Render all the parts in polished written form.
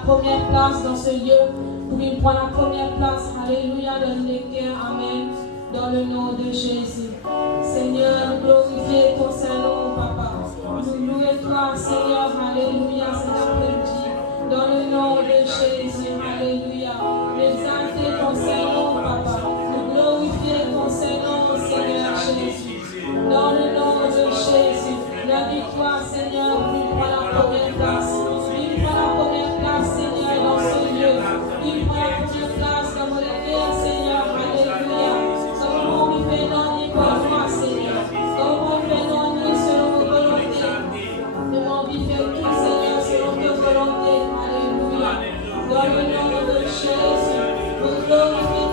la première place dans ce lieu, pour qu'il prenne la première place, alléluia, dans les cœurs, amen, dans le nom de Jésus. Seigneur, nous glorifions ton Saint-Nom, Papa. Nous louons toi, Seigneur, alléluia, cet après-midi, dans le nom de Jésus, alléluia. Nous exaltons ton Saint-Nom, Papa. Nous glorifions ton Saint-Nom, Seigneur Jésus. Dans le nom de Jésus, la victoire, Seigneur, lui prend la première place. Lui prend la première place, Seigneur, dans ce lieu. Lui prend la première place dans mon cœur, Seigneur, alléluia. Comme on lui fait non, ni pour toi, Seigneur. Comme on fait non, ni selon vos volontés. Mais on lui fait tout, Seigneur, selon tes volontés, alléluia. Dans le nom de Jésus, nous glorifions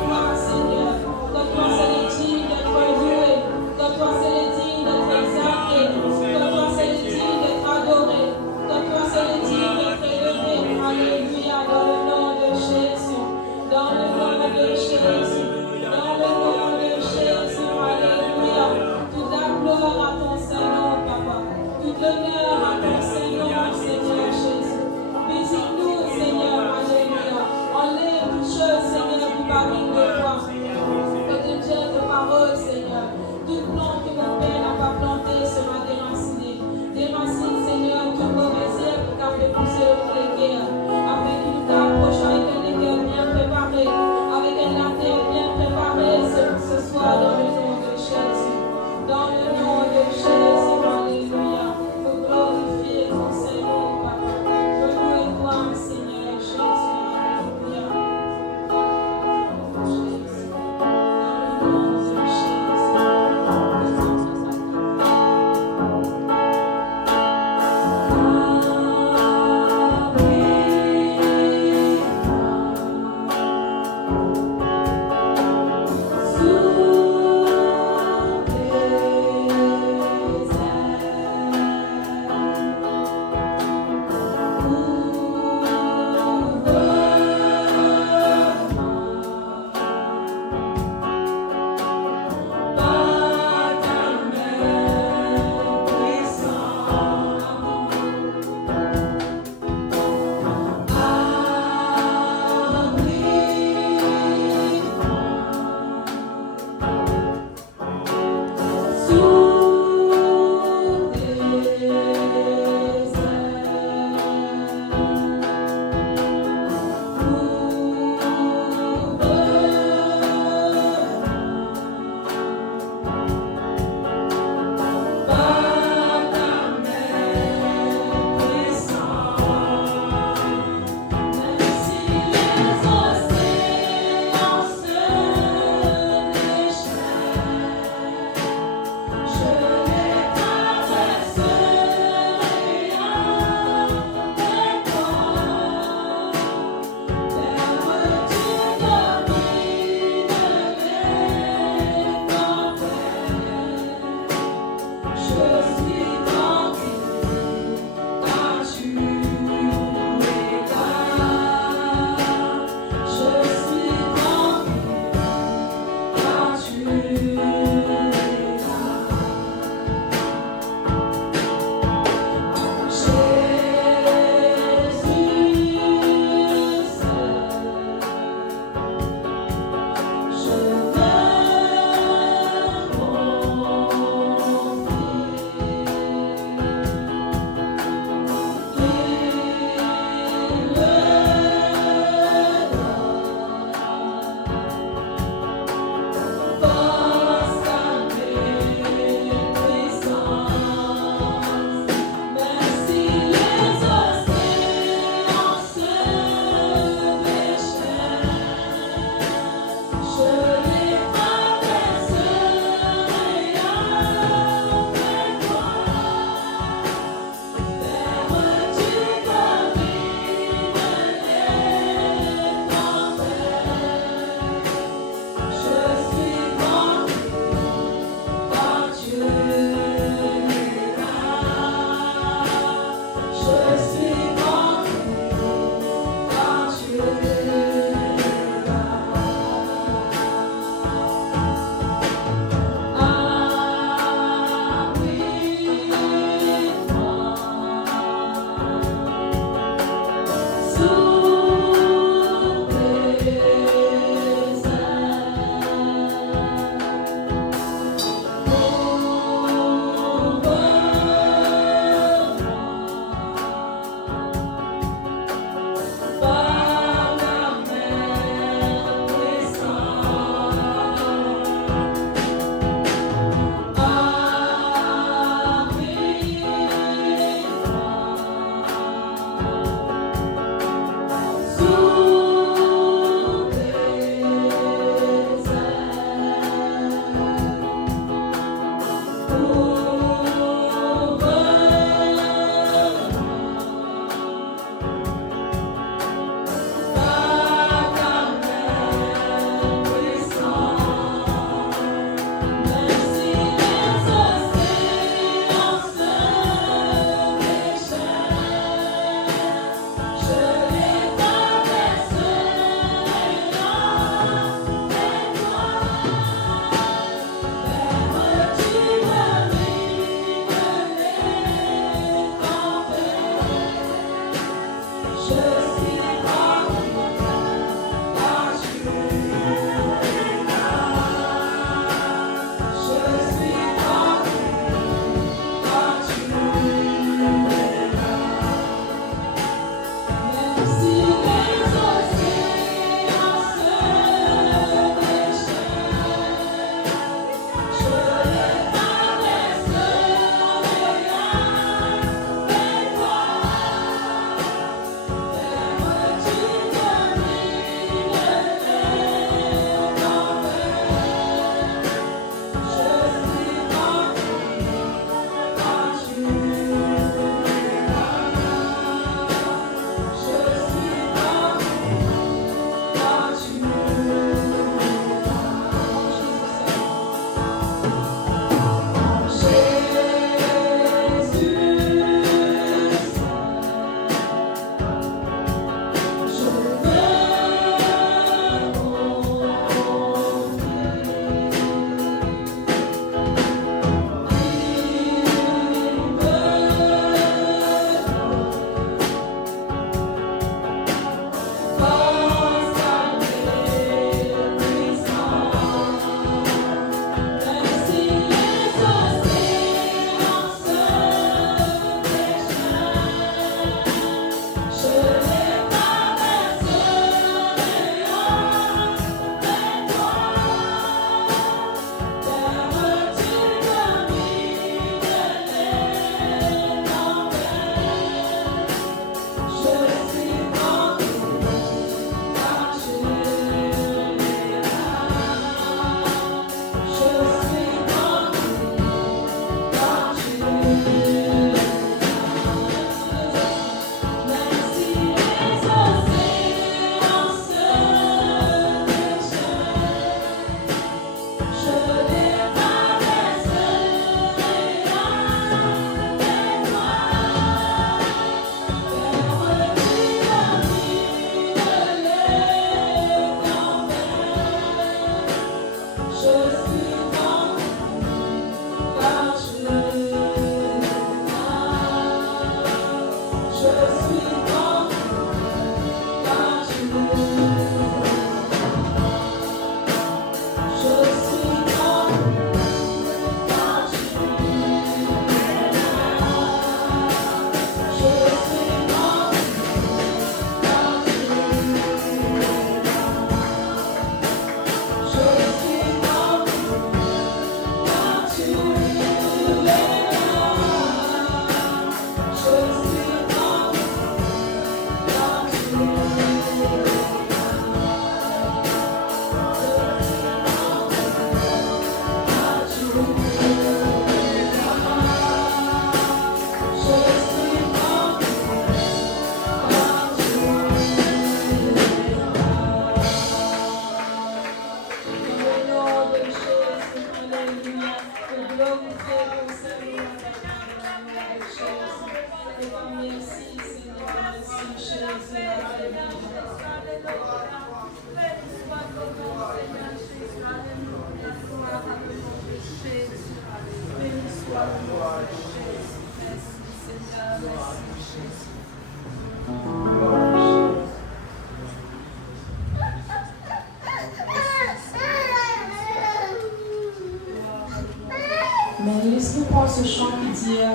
qui dire,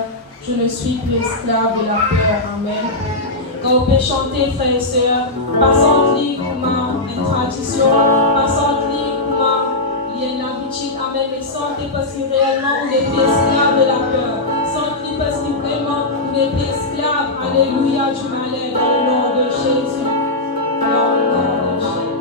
je ne suis plus esclave de la peur. Amen. Quand vous pouvez chanter, frères et sœurs, passons-y pour ma tradition, passons-y pour ma lienne habitude. Amen. Mais sentez parce que réellement vous êtes esclave de la peur. Sentez parce que vraiment vous êtes esclave. Alléluia, du malheur dans le nom de Jésus. Dans le nom de Jésus.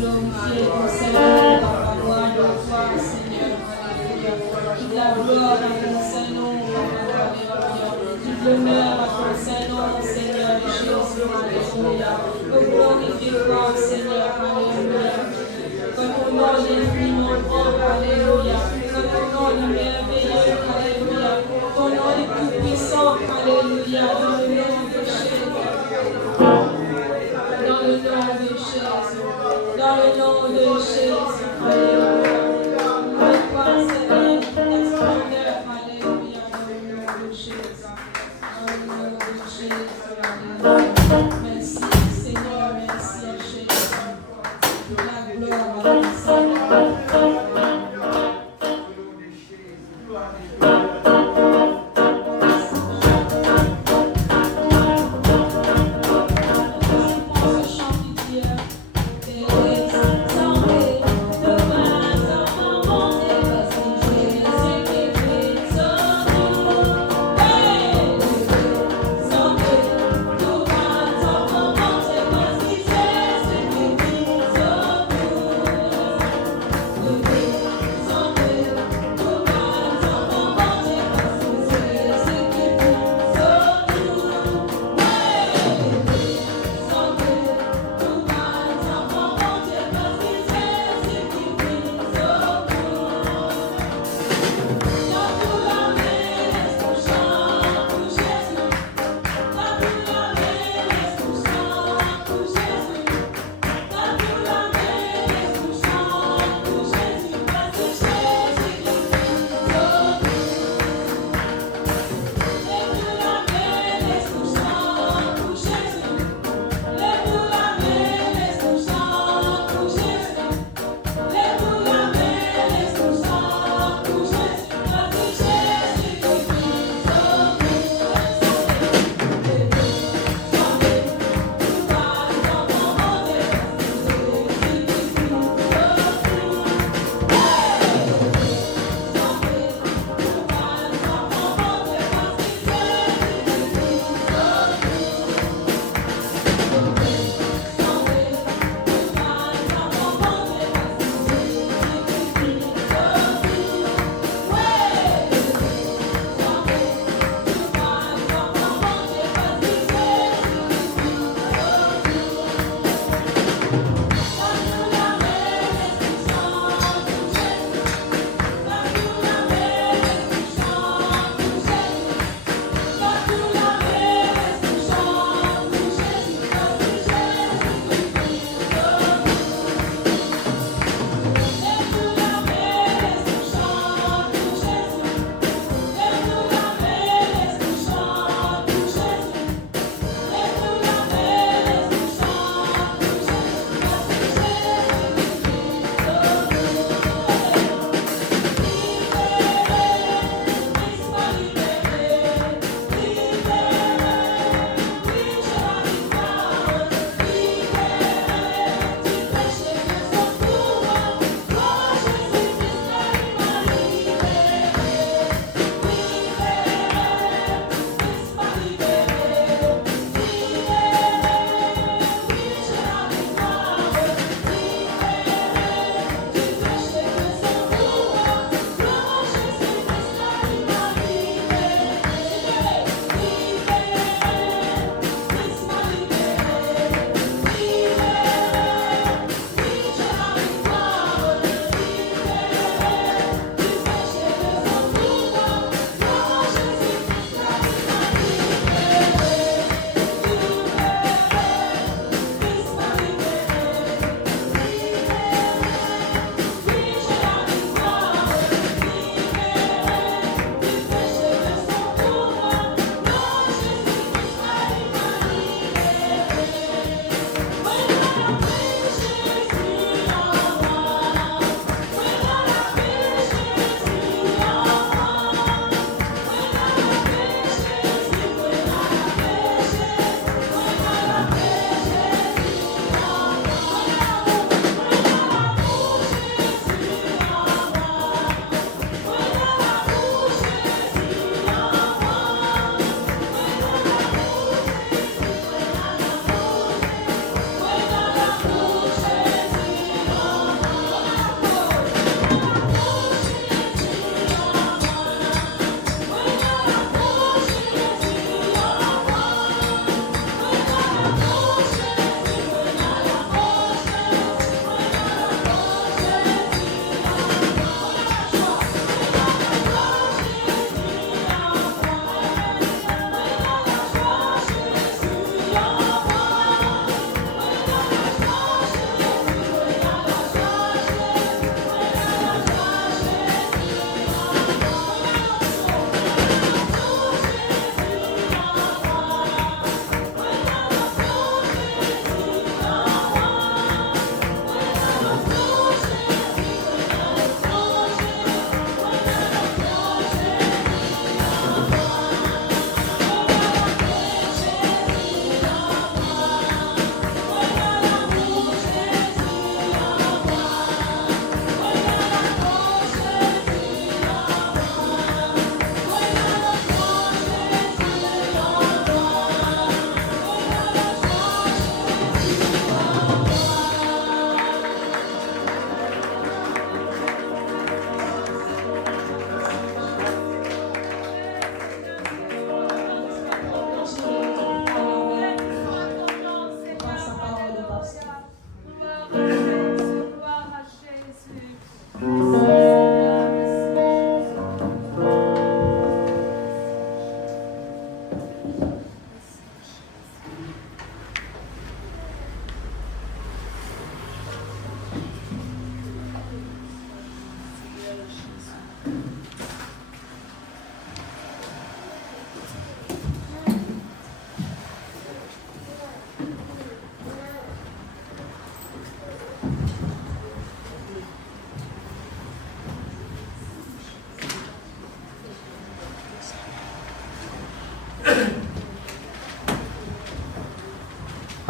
Glorifier ton Seigneur, Papa, gloire de toi, Seigneur, alléluia. Toute la gloire à ton Seigneur, Papa, alléluia. Toute l'honneur à ton Seigneur, Seigneur Jésus, alléluia. Nous glorifions toi, Seigneur, alléluia. Que ton nom est infiniment grand, alléluia. Que ton nom est merveilleux, alléluia. Ton nom est tout puissant, alléluia. Dans le nom de Jésus. Dans le nom de Jésus. Dans le nom de Jésus, alléluia. Toi, Seigneur, extraordinaire, alléluia. Dans le nom de Jésus. Dans le nom de Jésus, alléluia. Merci, Seigneur, merci, Jésus. La gloire à ton Seigneur.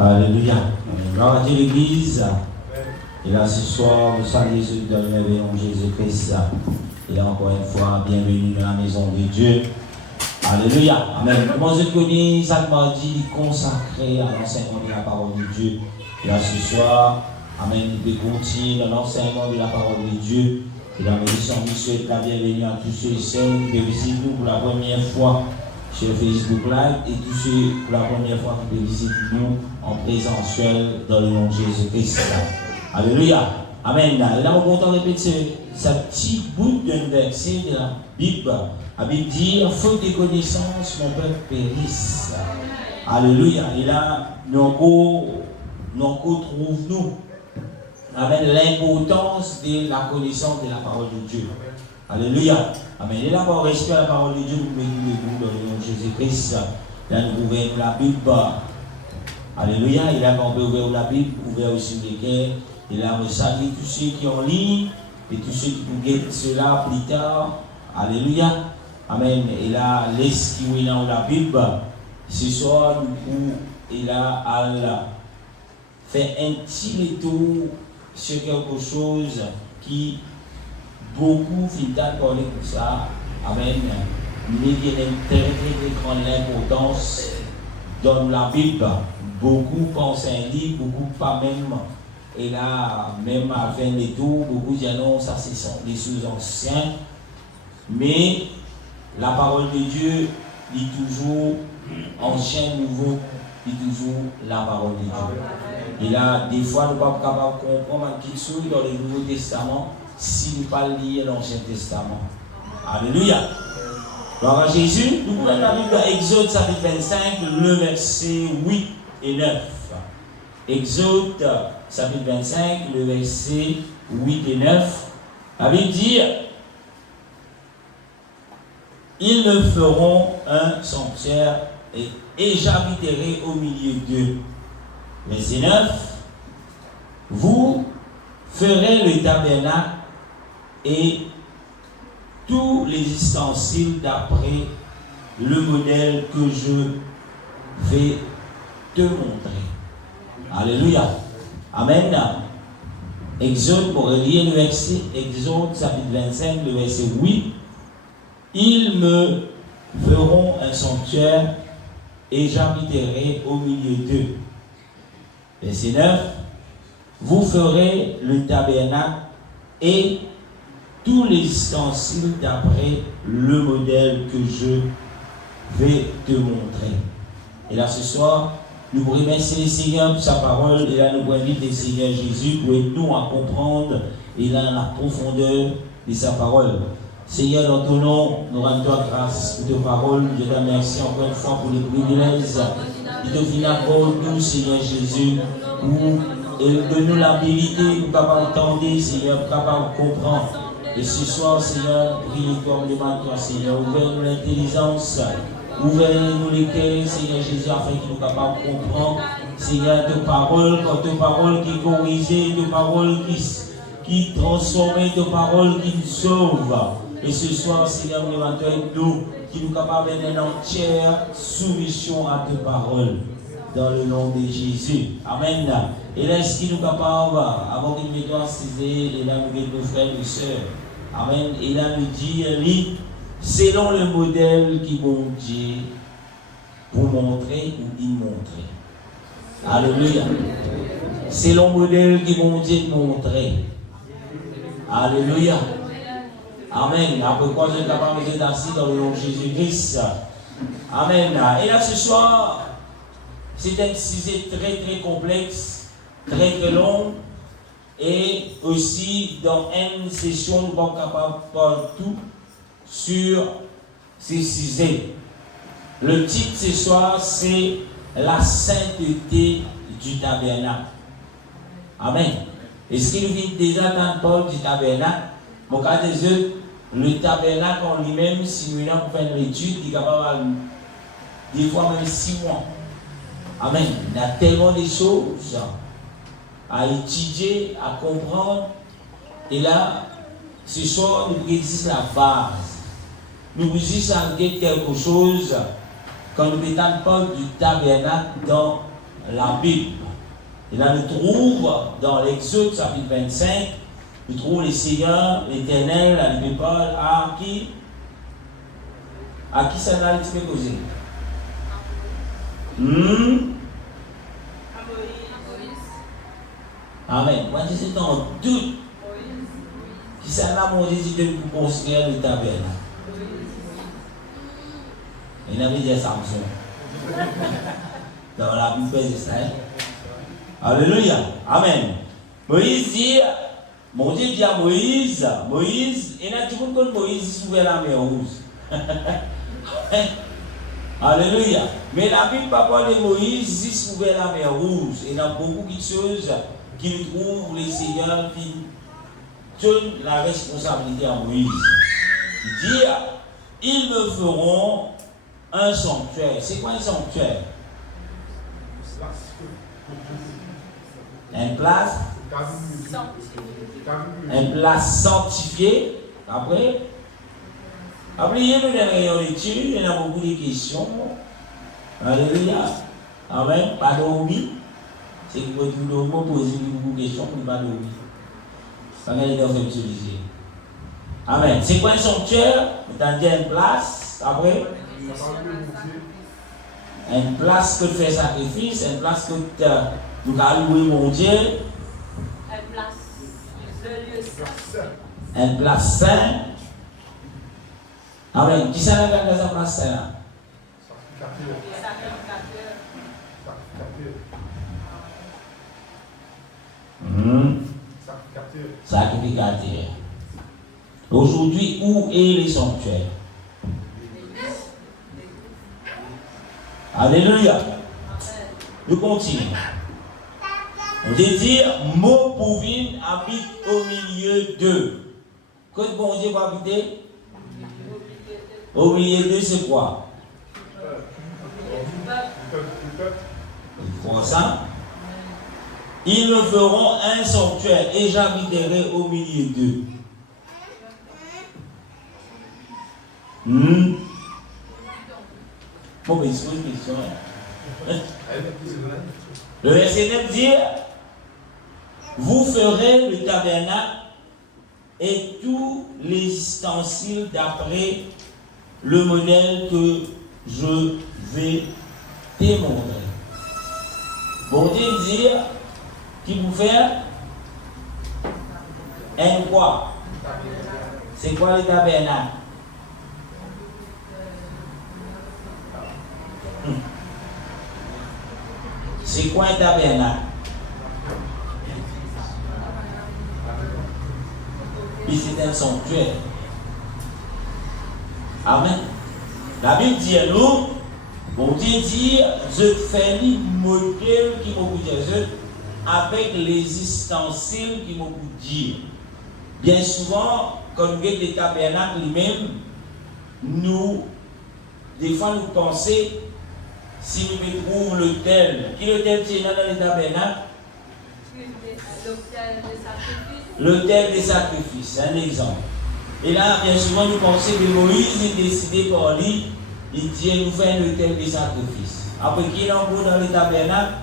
Alléluia. Gloire à Dieu l'Église. Et là ce soir, nous saluons celui de l'événement Jésus-Christ. Et là encore une fois, bienvenue dans la maison de Dieu. Alléluia. Amen. Comment je connais, ça m'a dit consacré à l'enseignement de la parole de Dieu. Et là ce soir, amen, de continuer dans l'enseignement de la parole de Dieu. Et la mission souhaite la bienvenue à tous ceux et celles qui visitent nous pour la première fois sur Facebook Live et tous ceux pour la première fois qui visitent nous en présentiel dans le nom de Jésus-Christ. Alléluia. Amen. Et là, on va répéter ce petit bout d'un verset de la Bible. La Bible dit, faute de connaissances, mon peuple périsse. Alléluia. Et là, nous trouvons-nous avec l'importance de la connaissance de la parole de Dieu. Alléluia. Amen. Et là, pour respecter la parole de Dieu, nous mettons dans le nom de Jésus-Christ. Là, nous ouvrons la Bible. Alléluia. Et là, quand on peut ouvrir la Bible, ouvrir aussi les cœurs. Et là, on salue tous ceux qui ont ligne et tous ceux qui nous guettent cela plus tard. Alléluia. Amen. Et là, laisse qui est dans la Bible. Ce soir, nous et là, à faire un petit retour sur quelque chose qui beaucoup finissent parler pour ça. Amen. Mais qui a une très grande importance dans la Bible. Beaucoup pensent à un livre, beaucoup pas même. Et là, même à faire les tours, beaucoup disent non, ça c'est des choses anciens. Mais la parole de Dieu dit toujours ancien, nouveau, dit toujours la parole de Dieu. Et là, des fois, nous ne sommes pas capables de comprendre quelque chose dans le Nouveau Testament si nous ne pas lire l'Ancien Testament. Alléluia. Alors à Jésus, nous pouvons la Bible dans Exode chapitre 25, le verset 8 et 9. Exode chapitre 25, le verset 8 et 9. La Bible dit, ils me feront un sanctuaire et j'habiterai au milieu d'eux. Verset 9. Vous ferez le tabernacle et tous les ustensiles d'après le modèle que je vais te montrer. Alléluia. Amen. Exode, pour relire le verset, Exode chapitre 25, le verset 8. Ils me feront un sanctuaire et j'habiterai au milieu d'eux. Verset 9. Vous ferez le tabernacle et tous les ustensiles d'après le modèle que je vais te montrer. Et là ce soir, nous vous remercions le Seigneur pour sa parole et là nous vous invitons le Seigneur Jésus pour nous à comprendre et là la profondeur de sa parole. Seigneur, dans ton nom, nous rendons grâce pour tes paroles. Je te remercie encore une fois pour les privilèges de te finir pour nous, Seigneur Jésus, pour donner l'habilité pour capable d'entendre, Seigneur, pour capable de comprendre. Et ce soir, Seigneur, prie comme le matin, Seigneur, ouvre-nous l'intelligence, ouvre-nous les cœurs, Seigneur Jésus, afin que nous soyons capables de comprendre, Seigneur, tes paroles qui corrigent, tes paroles qui transforment, tes paroles qui nous sauvent. Et ce soir, Seigneur, nous nous qui nous capables d'une entière soumission à tes paroles. Dans le nom de Jésus. Amen. Et là, est-ce qu'il nous capables, avant que nous mettons assisés, et là, nous mettons nos frères et sœurs. Amen. Et là, nous dit, selon le modèle qui bon Dieu pour montrer ou il montrer. Alléluia. Selon le modèle qui bon Dieu montrer. Alléluia. Amen. Après quoi, je suis capable d'être assis dans le nom de Jésus-Christ. Amen. Et là, ce soir, c'est un sujet très très complexe, très très long. Et aussi, dans une session, nous sommes capables de parler tout sur ces sujets. Le titre ce soir, c'est la sainteté du tabernacle. Amen. Est-ce qu'il vient déjà d'entendre du tabernacle? Mon cas des yeux, le tabernacle en lui-même, si nous avons fait une étude, il est capable des fois même 6 mois. Amen. Il y a tellement de choses à étudier, à comprendre. Et là, ce soir, nous précisons la base. Nous précisons quelque chose quand nous parlons du tabernacle dans la Bible. Et là, nous trouvons dans l'Exode, chapitre 25, nous trouvons le Seigneur, l'Éternel, la Bible parle à qui ça n'a pas été causé? Amen. Moi, je suis dans doute. Qui ça n'a pas décidé de construire le tabernacle? Il avait dit Samson. Dans la Bible, c'est ça. Alléluia. Amen. Moïse dit, mon Dieu dit à Moïse, il y a tout le monde que Moïse s'ouvrait la mer rouge. Alléluia. Mais la Bible ne parle pas de Moïse, il s'ouvrait la mer rouge. Il y a beaucoup de choses qui trouvent les seigneurs qui donnent la responsabilité à Moïse. Il dit, ils me feront un sanctuaire. C'est quoi un sanctuaire? Une place sanctifiée. Après, il y a une dernière lecture, il y a beaucoup de questions. Alléluia. Amen. Pas dormi. C'est que vous pouvez poser beaucoup de questions, mais pas dormi. Ça va être utiliser. Amen. C'est quoi un sanctuaire? Vous avez une place. Après, une place que tu fais sacrifice, une place que tu as loué mon Dieu. Une place sainte. Amen. Qui s'en a gagné sa place sainte? Sacrificateur. Aujourd'hui, où est le sanctuaire? Alléluia. Nous continuons. On dit dire, mot pour vivre habite au milieu d'eux. Que bon Dieu va habiter? Au milieu d'eux, c'est quoi? Pour ça, ils me feront un sanctuaire et j'habiterai au milieu d'eux. Bon, mais c'est une question. Le verset 9 dit, vous ferez le tabernacle et tous les ustensiles d'après le modèle que je vais te montrer. Bon Dieu dit, qui vous fait un quoi? C'est quoi le tabernacle? C'est quoi un tabernacle? Et c'est un sanctuaire. Amen. La Bible dit à nous, bon Dieu dit, je fais les modèles qui m'ont dit, avec les ustensiles qui m'ont dit. Bien souvent, quand nous regardons les tabernacles lui-même, nous, des fois, nous pensons, si nous trouvons l'autel, qui est l'autel qui est dans les tabernacles? L'autel des sacrifices, c'est un exemple. Et là, bien souvent, nous pensons que Moïse est décidé par lui, il dit, nous faire un autel des sacrifices. Après, qui est en gros dans les tabernacles?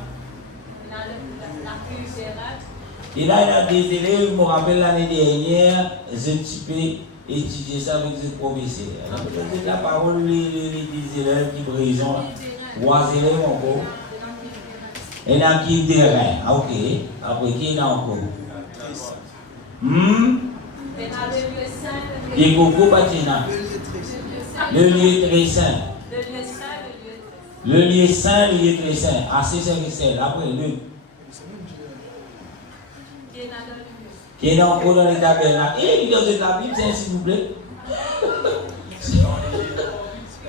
Et là, il y a des élèves, je me rappelle l'année dernière, j'ai un petit peu étudié ça avec des professeurs. Peut-être la parole des élèves qui présentent, 3 élèves encore. Et il y a qui terrain, ok. Après, qui est encore? Et beaucoup patina. Le lieu très saint. Le lieu saint, le lieu très saint. Assez saint. Après, le. Qui est encore dans les tabernacles. Et il y a la Bible, s'il vous plaît.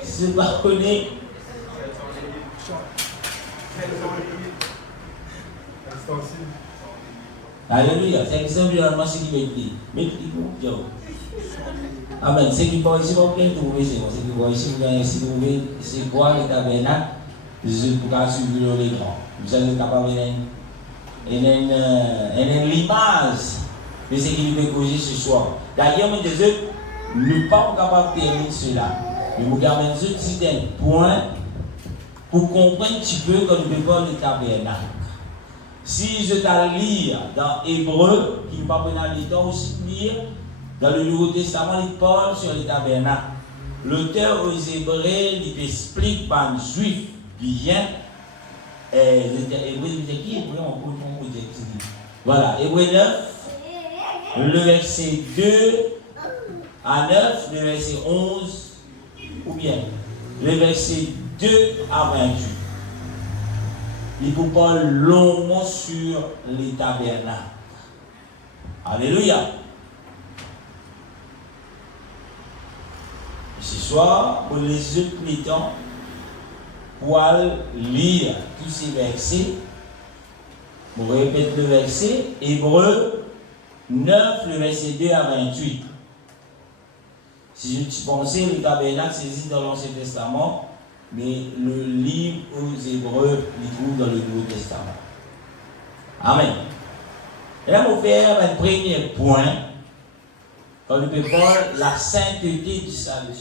C'est pas connu. Alléluia. C'est simplement ce qui veut dire. Mais qui dit amen. C'est qui va ici, vous pouvez trouver. C'est qui va ici, si vous voulez, c'est quoi les tabernacles? Je pourrais suivre l'écran. Vous allez capable de l'image de ce qui peut causer ce soir. D'ailleurs, mes deux, nous ne sommes pas capables de terminer cela. Nous vous gardons un point pour comprendre un petit peu quand nous devons le tabernacle. Si je t'ai lire dans Hébreu, qui ne va pas prendre le temps aussi de lire, dans le Nouveau Testament, il parle sur le tabernacle. L'auteur aux Hébreux, il explique par un juif bien. Voilà, Hébreu 9, le verset 2 à 9, le verset 11, ou bien le verset 2 à 28. Il vous parle longuement sur les tabernacles. Alléluia. Ce soir, pour les autres militants, pour lire tous ces versets, on répète le verset, Hébreu 9, le verset 2 à 28. Si je pensais, le tabernacle saisit dans l'Ancien Testament, mais le livre aux Hébreux, il trouve dans le Nouveau Testament. Amen. Et là, on va faire un premier point. Quand nous parlons de la sainteté du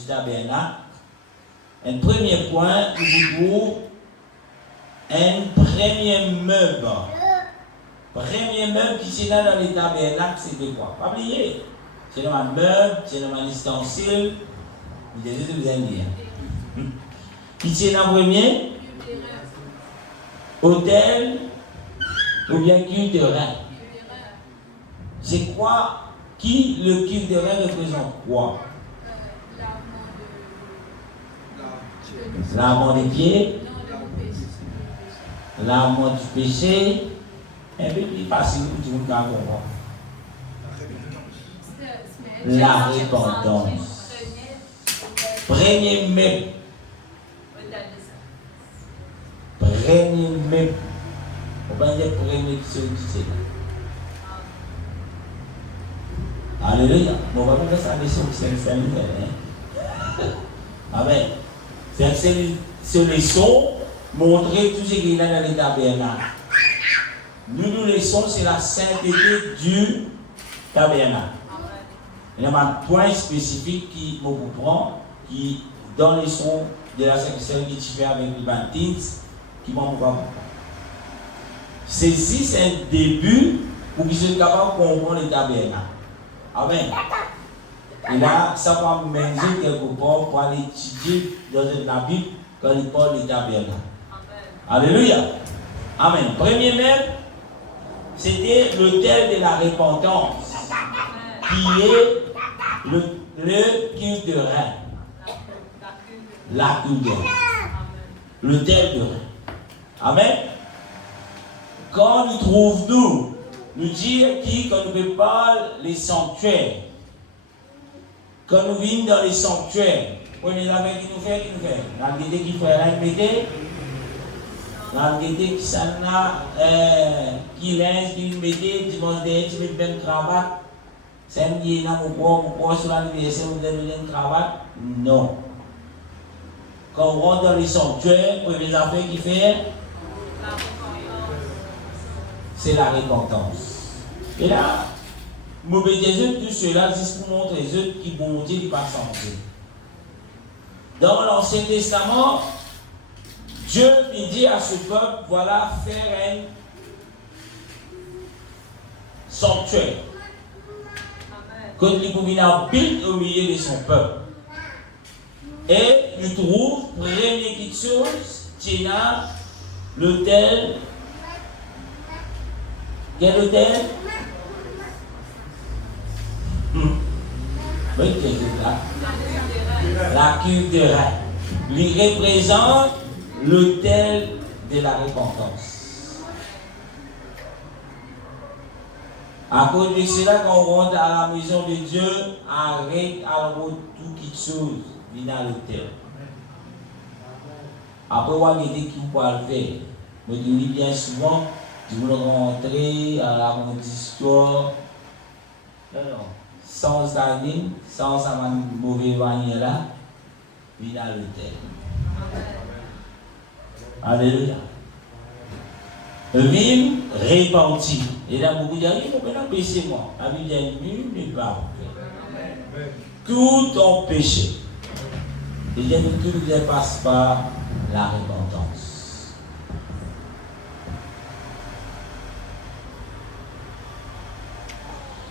tabernacle, un premier point, nous trouvons un premier meuble. Premier meuble qui est là dans les tabernacles, c'était quoi? Pas oublier. C'est dans un meuble, c'est dans un ustensile. Vous avez dit, vous allez dire. Qui c'est dans le premier? Autel ou bien cuve de rein? C'est quoi? Qui le cuve de rein représente quoi? L'amant des pieds, l'amant du péché, un peu plus facile pour tout le monde à comprendre. La repentance. Premier meuble. Premier meuble. On va dire premier celui qui c'est là. Alléluia. On va faire ça avec c'est le Amen. Faire ce leçon, montrer tout ce qu'il y a dans les tabernacles. Nous laissons, c'est la sainteté du tabernacle. Il y a un point spécifique qui me comprend, qui dans les sons de la sacrifice qui fait avec les baptistes, qui m'en comprend. Ceci, c'est un début pour qu'ils soient capables de comprendre le tabernacle. Amen. Et là, ça va m'aider quelque part pour aller étudier dans la Bible quand il parle du tabernacle. Alléluia. Amen. Premier même, c'était l'autel de la repentance, qui est le cuve de rein. La cuve de rein. L'autel de rein. Amen. Quand nous trouvons, nous dire qui, quand nous parlons les sanctuaires, quand nous venons dans les sanctuaires, on est là qui nous fait, la guidée qui fait la guidée, la guidée qui s'en a, qui lance, qui nous met, dimanche dernier, qui met une cravate, samedi, mon corps sur l'anniversaire, vous donnez une cravate. Non. Quand on rentre dans les sanctuaires, les affaires qui fait, c'est la repentance. Et là, mauvais Jésus, tout cela, juste pour montrer les autres qui vont monter, qui ne pas changer. Dans l'Ancien Testament, Dieu dit à ce peuple, voilà, faire un sanctuaire. Quand il pouvait habiter au milieu de son peuple. Et il trouve, première petite chose, tu as l'autel. Quel hôtel? Oui, quel là? La cuve de rein. Il représente l'autel de la repentance. À cause de cela, quand on rentre à la maison de Dieu, arrête à tout quelque chose, vient à l'autel. Après, on va dire qui peut le faire. Je dis bien souvent, je voulais rentrer à la histoire sans aller, sans avoir une mauvaise manière là, vient à l'autel. Alléluia. Vivre repenti. Et là, beaucoup de gens disent, il faut pas pécher moi. La Bible dit, nul n'est pas. Tout ton péché. Deuxième virtu ne passe par la repentance.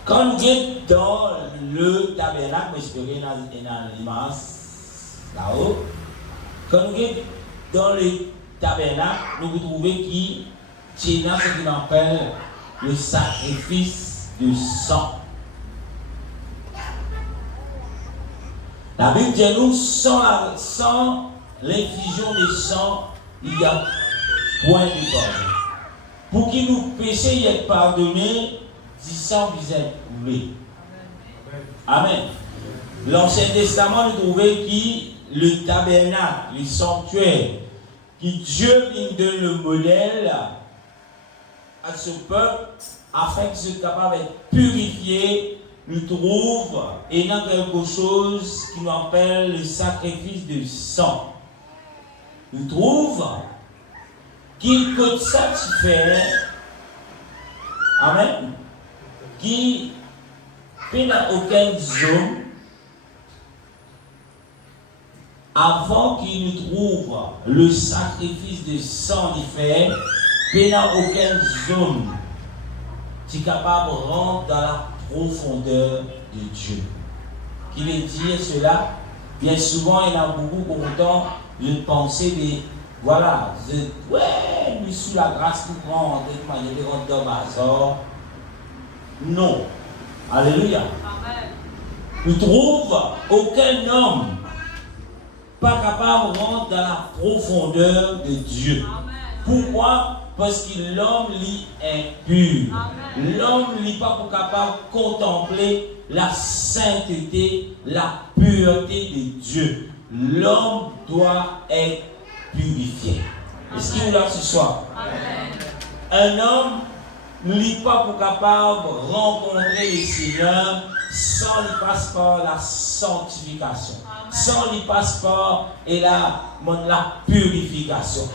Quand nous sommes dans le tabernacle, j'espère qu'il y a une image là-haut. Quand nous sommes dans le tabernacle, nous trouvons qu'il y a ce qu'on appelle le sacrifice du sang. La Bible dit nous, sans l'infusion de sang, il n'y a point de pardon. Pour que nos péchés soient pardonnés, si sang vous êtes coulé. Amen. L'Ancien Testament, nous trouvons que le tabernacle, le sanctuaire, que Dieu vient donner le modèle à ce peuple, afin qu'il soit capable d'être purifié, nous trouve et dans quelque chose qui nous appelle le sacrifice de sang. Nous trouve qu'il peut satisfaire, amen, qui n'a aucune zone avant qu'il nous trouve le sacrifice de sang de fer, il n'a aucune zone qui est capable de rentrer dans la profondeur de Dieu. Qui veut dire cela? Bien souvent, il y a beaucoup content de penser, mais voilà, ouais, mais sous la grâce tout grand, je vais rentrer dans ma sort. Non. Alléluia. Amen. Nous trouvons aucun homme pas capable de rentrer dans la profondeur de Dieu. Amen. Pourquoi? Parce que l'homme est impur. L'homme n'est pas capable de contempler la sainteté, la pureté de Dieu. L'homme doit être purifié. Est-ce qu'il est là ce soir? Un homme n'est pas capable de rencontrer le Seigneur sans lui passer par la sanctification, sans lui passer par la purification.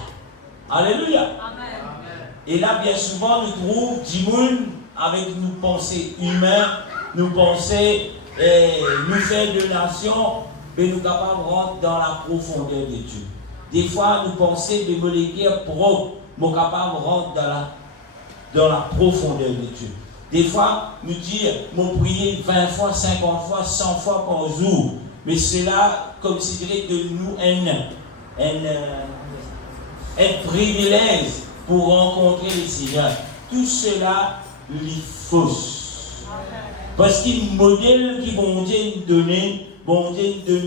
Alléluia. Amen. Et là, bien souvent, nous trouvons du monde avec nos pensées humaines, nos pensées, nous faire de nations, mais nous sommes capables de rentrer dans la profondeur de Dieu. Des fois, nous pensons de molécules propres, nous sommes capables de rentrer dans la profondeur de Dieu. Des fois, nous disons, nous prions 20 fois, 50 fois, 100 fois par jour, mais cela considéré de nous un privilège pour rencontrer le Seigneur. Tout cela est fausse. Parce qu'il modèle qui bon Dieu nous donne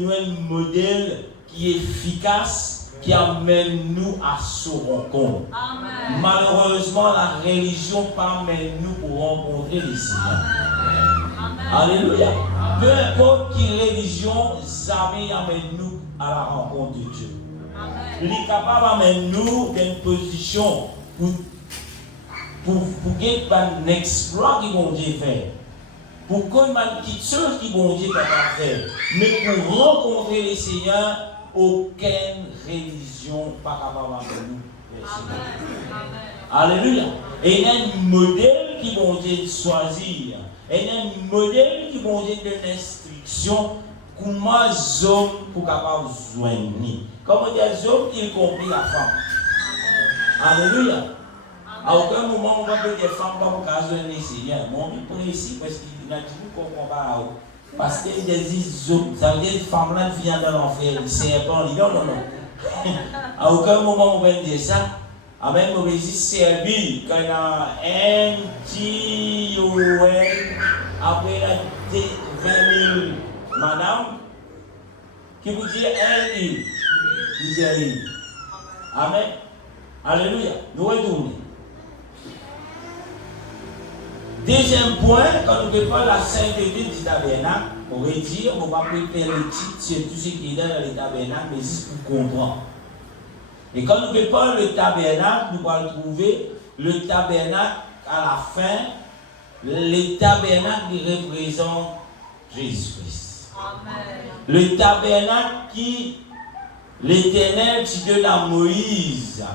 un modèle qui est efficace, qui amène nous à se rencontrer. Amen. Malheureusement, la religion pas amène nous pour rencontrer le Seigneur. Amen. Alléluia. Amen. Peu importe quelle religion, jamais amène nous à la rencontre de Dieu. Il est capable d'amener nous dans une position pour qu'il y ait un exploit qui vont Dieu faire. Pour qu'il y ait une petite chose qui vont Dieu capable de faire. Mais pour rencontrer les seigneurs, aucune religion pas capable d'amener nous. Alléluia. Et il y a un modèle qui vont Dieu choisir. Et il y a un modèle qui vont Dieu donner instruction. Comment les hommes pour capable de joindre. Comme des hommes, ils comprennent la femme. Alléluia. À aucun moment, on va faire des femmes comme joindre les seigneurs. Mon but pour ici, parce qu'il n'a toujours qu'on combat. Parce qu'il y a des hommes, ça veut dire que les femmes-là viennent dans l'enfer, les serpents, non, non, non. À aucun moment, on va dire ça. Amen, on va dire servir quand il y a un petit après la 20 000. Madame, qui vous dit un livre, vous dites un livre. Amen. Alléluia. Nous retournons. Deuxième point, quand nous ne parlons pas de la sainteté du tabernacle, on va dire, on va préparer le titre sur tout ce qui est dans le tabernacle, mais juste pour comprendre. Et quand nous ne parlons pas le tabernacle, nous allons trouver le tabernacle à la fin. Le tabernacle représente Jésus-Christ. Amen. Le tabernacle qui l'Éternel donne à Moïse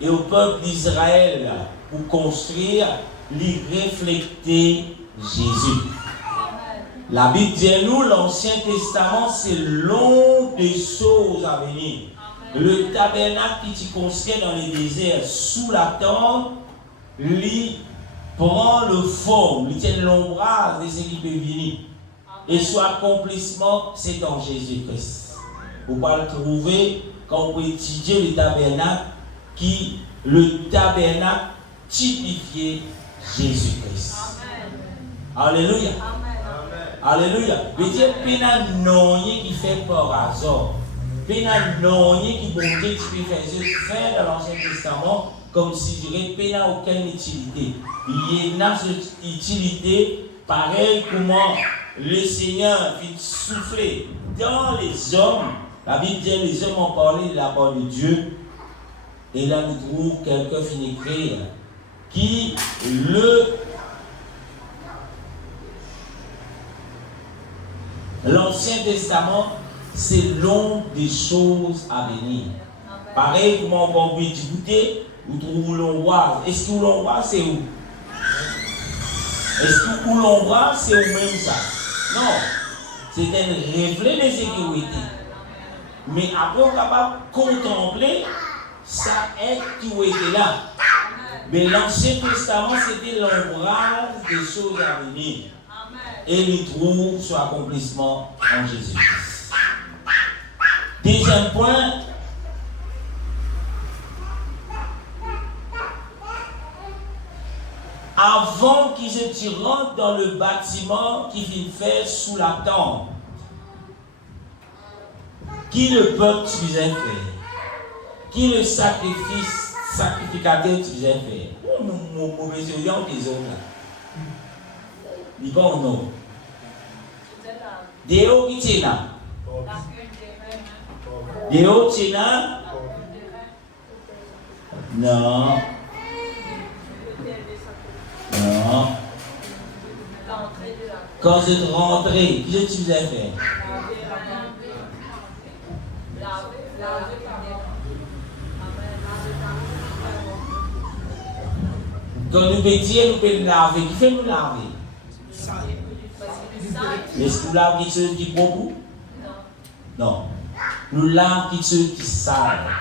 et au peuple d'Israël pour construire, lui refléter Jésus. Amen. La Bible dit à nous, l'Ancien Testament, c'est long des choses à venir. Le tabernacle qui se construit dans les déserts, sous la tente, lui prend le forme, lui tient l'ombrage de ce qui peut venir. Et son accomplissement, c'est en Jésus-Christ. Vous pouvez le trouver quand vous étudiez le tabernacle, le tabernacle typifiait Jésus-Christ. Alléluia. Alléluia. Le Dieu pénal non qui fait par hasard. Pénal non qui bon Dieu qui fait dans l'Ancien Testament comme si je dirais pénal aucune utilité. Il y a une utilité pareil comment le Seigneur vient souffler dans les hommes. La Bible dit les hommes ont parlé de la part de Dieu. Et là nous trouvons quelqu'un finit écrire qui l'Ancien Testament, c'est l'ombre des choses à venir. Pareil, comment on peut écouter, nous trouvons l'ombrage. Est-ce que l'ombrage, c'est où? Est-ce que l'ombrage, c'est où même ça? Non. C'est un reflet de sécurité. Mais après, on est capable de contempler, ça est qui était là. Mais l'Ancien Testament, c'était l'ombrage des choses à venir. Et il trouve son accomplissement en Jésus-Christ. Deuxième point, avant qu'ils se rentrent dans le bâtiment qui vient faire sous la tente, qui le peuple faisait faire, qui le sacrificateur faisait faire. Mon mauvais oyant des hommes là. Il va au nom. Déo qui tient là. Déo tient là. Non. Non. Quand vous êtes rentré, qu'est-ce que tu faisais faire? Quand nous pétions, nous pouvons laver. Qui fait nous laver? Est-ce que nous lavons ceux qui beaucoup? Non. Nous lavons ceux qui savent.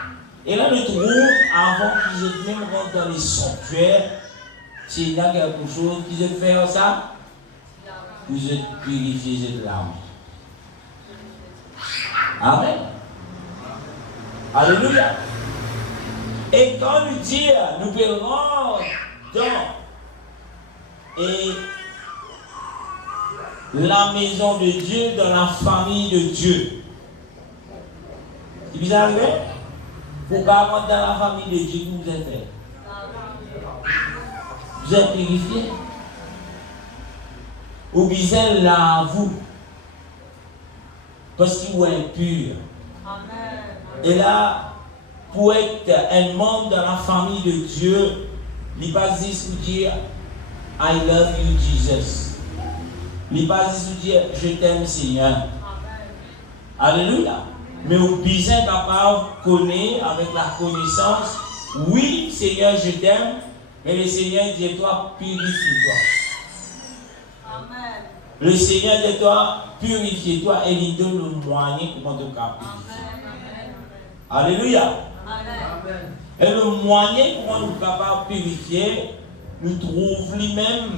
Et là, nous trouvons, avant qu'ils aient même rentré dans les sanctuaires, s'il y a quelque chose qu'ils aient fait ça, vous êtes purifiés, vous êtes lavés. Amen. Alléluia. Et quand nous disons, nous pouvons rentrer dans la maison de Dieu, dans la famille de Dieu. C'est bizarre, hein? Vous ne pouvez pas rentrer dans la famille de Dieu que vous êtes fait. Vous êtes purifié. Ou bien là, vous. Parce qu'il est impur. Et là, pour être un membre de la famille de Dieu, il n'est pas dit sous dire I love you, Jesus. Il n'est pas dit sous dire je t'aime, Seigneur. Alléluia. Mais au besoin capable de connaître avec la connaissance, oui, Seigneur, je t'aime, mais le Seigneur dit toi, purifie-toi. Amen. Le Seigneur dit toi, purifie-toi et il donne le moyen pour te purifier. Alléluia. Amen. Et le moyen pour nous capables de purifier, nous trouvons lui-même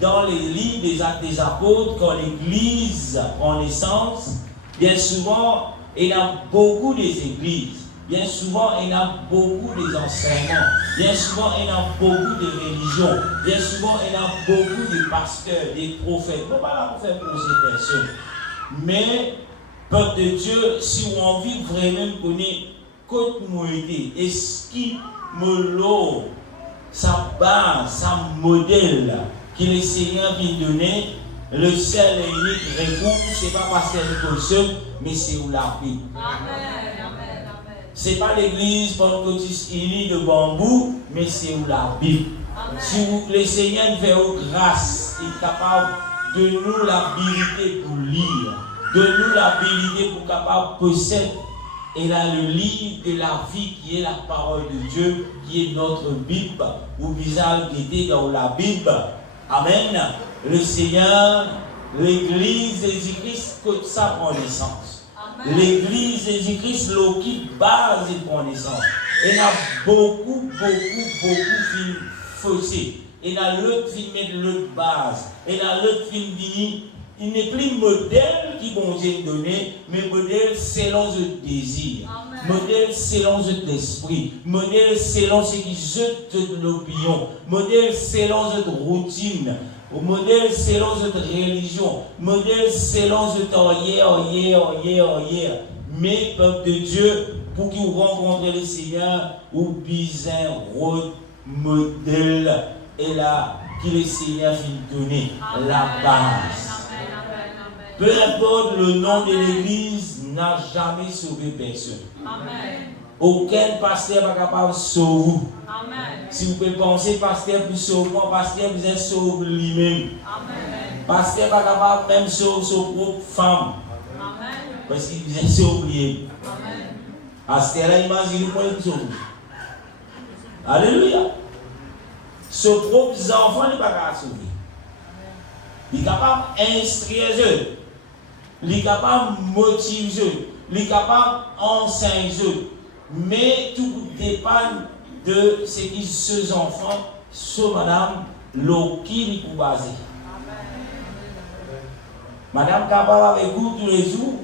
dans les livres des Actes des Apôtres, quand l'Église prend naissance. Bien souvent, il y a beaucoup des églises. Bien souvent, il y a beaucoup des enseignements. Bien souvent, il y a beaucoup de religions. Bien souvent, il y a beaucoup de pasteurs, des prophètes. On ne va pas là pour faire poser personne. Mais, peuple de Dieu, si on a envie vraiment de connaître côté moïté, et ce qui me l'eau, sa base, sa modèle, que le Seigneur vient donner, le seul et unique réponse, ce n'est pas pasteur Nicholson, mais c'est où la Bible. Ce n'est pas l'église pentecôtiste unie de bambou, mais c'est où la Bible. Si le Seigneur nous fait grâce, il est capable de nous l'habilité pour lire, de nous l'habilité pour capable posséder. Et là, le livre de la vie qui est la parole de Dieu, qui est notre Bible, ou bizarre qui était dans la Bible. Amen. Le Seigneur l'église Jésus-Christ, que ça prend naissance. L'église Jésus-Christ, qui base et prend naissance. Et il y a beaucoup film faussés. Et il y a l'autre film de l'autre base. Et il y a l'autre film dit, il n'est plus modèle qui bon Dieu donné, mais modèle selon le désir. Modèle selon l'esprit. Modèle selon ce qui jette de l'opinion. Modèle selon notre routine. Modèle selon notre religion. Modèle selon notre hier. Mais, peuple de Dieu, pour qu'ils rencontrent le Seigneur, ou besoin un modèle. Et là, que le Seigneur finit donner la base. Peu importe le nom de l'église, n'a jamais sauvé personne. Amen. Aucun pasteur n'est capable de sauver. Amen. Si vous pouvez penser, pasteur peut sauver, pasteur vous sauve lui-même. Pasteur n'est pas capable même de sauver sa propre femme. Amen. Parce qu'il vous sauve lui-même. Pasteur là, imaginez-moi il sauve. Alléluia. Ses propres enfants n'est pas capable de sauver. Il est capable d'instruire eux. Il est capable de motiver eux. Il est capable d'enseigner eux. Mais tout dépend de ce que ces enfants, madame, qui est basé. Madame capable avec vous tous les jours,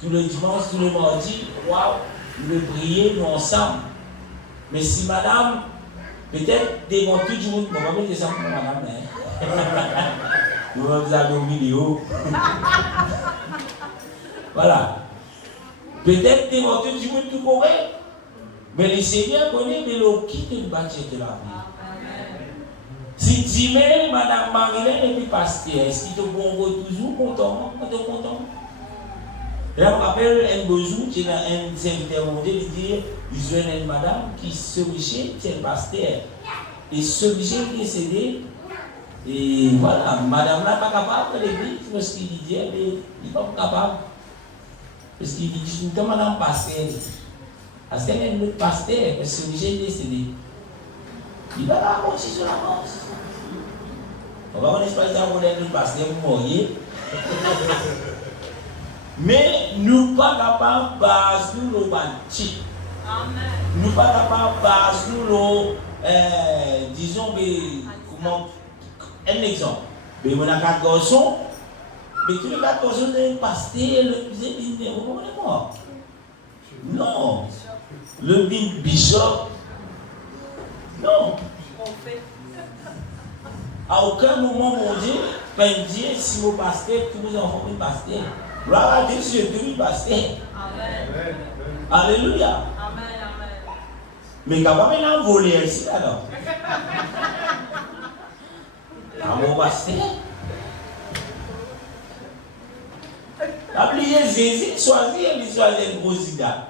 tous les dimanches, tous les mardis, waouh, nous devons prier nous ensemble. Mais si madame, peut-être devant tout le monde, on va mettre ça pour madame. Vous avez une vidéo. Voilà. Peut-être devant tout le monde tout correct. Mais le Seigneur connaît mais l'eau qui te bâtit de la vie. Si tu mets madame Marilyn et puis pasteur, est-ce qu'il te bon toujours content? Là, on rappelle un beau jour, il y a un serviteur mondial qui dit, il y a une madame qui se riche, c'est le pasteur. Et ce riche qui est décédé, et voilà, madame là n'est pas capable de l'église, parce qu'il dit, il n'est pas capable. Parce qu'il dit, tout le temps, madame pasteur. Parce qu'elle est notre pasteur, parce que ce riche est décédé. Il va raconter sur la mort. On va connaître pas ça pour être pasteur, vous mourriez. Mais nous ne sommes pas capables de baser nos bâtis. Nous ne sommes pas capables de baser nos, disons, comment, un exemple. Mais on a 4 garçons, mais tous les 4 garçons, le pasteur, le musée, vous comprenez-moi? Non. Le bishop, non. À aucun moment, mon Dieu, Dieu, si mon pasteur, tous les enfants sont pasteur. Gloire à Dieu, je suis pasteur. Amen. Alléluia. Amen. Mais quand même, on a volé ici, alors. À mon pasteur. Oubliez Jésus, choisir un gros zida.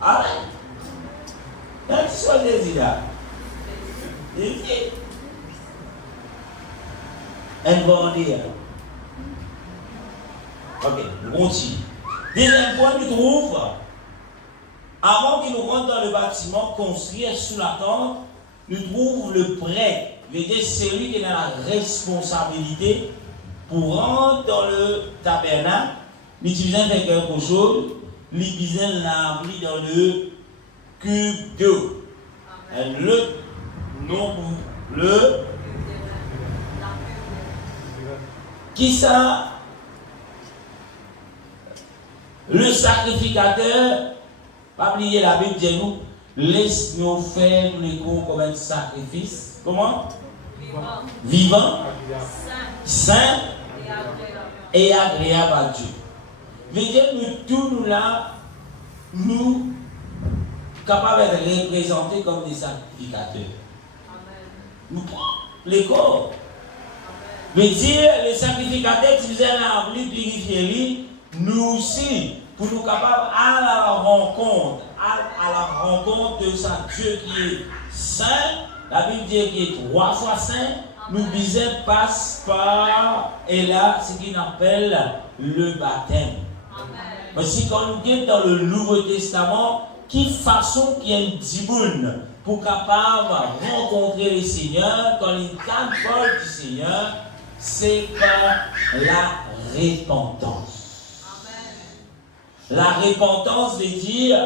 Amen. Quand tu choisis zida, elle va dire. Ok, nous continuons. Deuxième point, nous trouvons, avant qu'il nous rentre dans le bâtiment construit sous la tente, nous trouvons le prêtre, c'est-à-dire celui qui a la responsabilité pour rentrer dans le tabernacle, il besoin de faire quelque chose, il besoin de l'amener dans le cube d'eau. Le qui ça? Le sacrificateur, pas oublier la Bible dit nous, laisse-nous faire les cours comme un sacrifice. Comment? Vivant, saint et agréable à Dieu. Veut dire nous tous nous là, nous capables de représenter comme des sacrificateurs. Nous prenons les corps. Veut dire les sacrificateurs qui faisaient la vie purifier, nous aussi, pour nous capables à la rencontre de ça Dieu qui est saint, la Bible dit qu'il est 3 fois saint, nous disons passe par, et là, ce qu'on appelle le baptême. Parce que quand nous sommes dans le Nouveau Testament, quelle façon qu'il y a une diboune pour capable rencontrer le Seigneur, quand il parle du Seigneur, c'est par la repentance. La repentance veut dire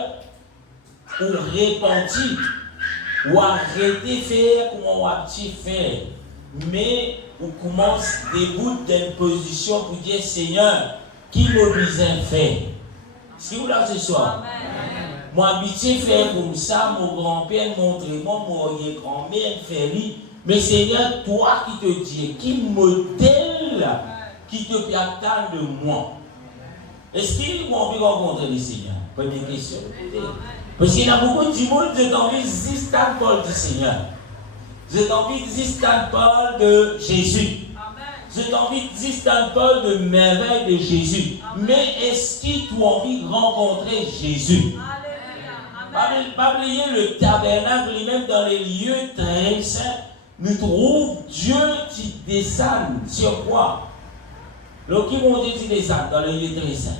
ou repentir, ou arrêter de faire comme on a fait, mais on commence debout d'une position pour dire Seigneur, qui me besoin faire? Si vous là ce soir, moi habitué faire comme ça, mon grand-père montre-moi, mon grand-mère fait lui, mais Seigneur, toi qui te dis, qui modèle, qui te peut attendre de moi? Est-ce qu'ils vont envie de rencontrer le Seigneur? Première question. Parce qu'il y a beaucoup de monde qui ont envie de dire Saint-Paul du Seigneur. J'ai envie de dire Saint-Paul de Jésus. J'ai envie de dire Saint-Paul de merveille de Jésus. Mais est-ce qu'ils ont envie de rencontrer Jésus? Pas oublier le tabernacle lui-même dans les lieux très saints. Nous trouvons Dieu qui descend sur quoi? Donc, qui vont dire qui descend dans les lieux très saints?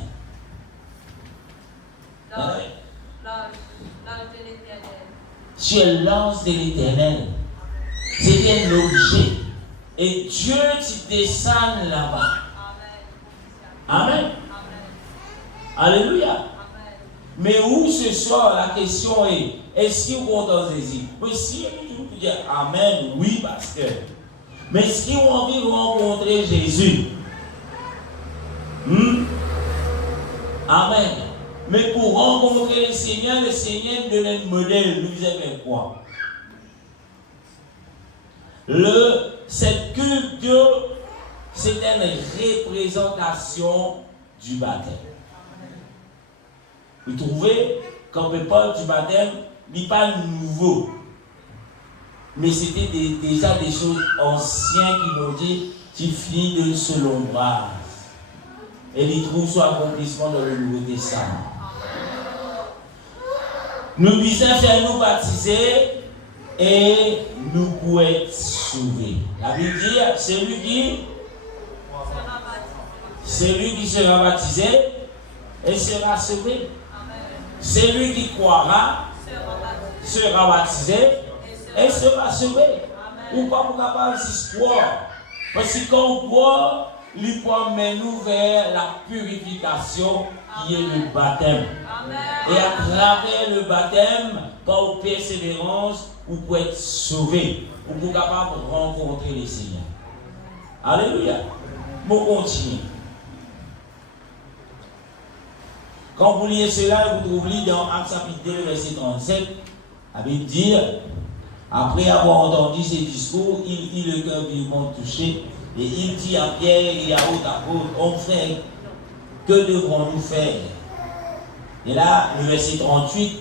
Sur l'ange de l'Éternel. C'est un objet. Et Dieu qui descend là-bas. Amen. Alléluia. Mais où ce soir, la question est, est-ce qu'ils vont dans Jésus? Oui, si vous pouvez dire Amen, oui, parce que. Mais est-ce qu'ils ont envie de rencontrer Jésus? Amen. Mais pour rencontrer le Seigneur nous donne un modèle. Nous avez quoi? Cette culture, c'est une représentation du baptême. Vous trouvez, quand on parle du baptême, il n'est pas nouveau. Mais c'était déjà des choses anciennes qui nous disent tu finis de se l'ombrage. Et il trouve son accomplissement dans le Nouveau Testament. Nous disons faire nous baptiser et nous pouvons être sauvés. La Bible dit, celui qui sera baptisé et sera sauvé. Celui qui croira sera baptisé et sera sauvé. Ou pas pour capable d'histoire. Parce que quand on croit, il promène nous vers la purification qui est le baptême. Et à travers le baptême, par persévérance, vous pouvez être sauvé. Vous pouvez être capable de rencontrer le Seigneur. Alléluia. Bon, continue. Quand vous lisez cela, vous trouvez dans Actes chapitre 2, verset 37, la Bible dit, après avoir entendu ces discours, il eut le cœur vivement touché, et il dit à Pierre et à autres apôtres, oh frère, que devrons-nous faire? Et là, le verset 38,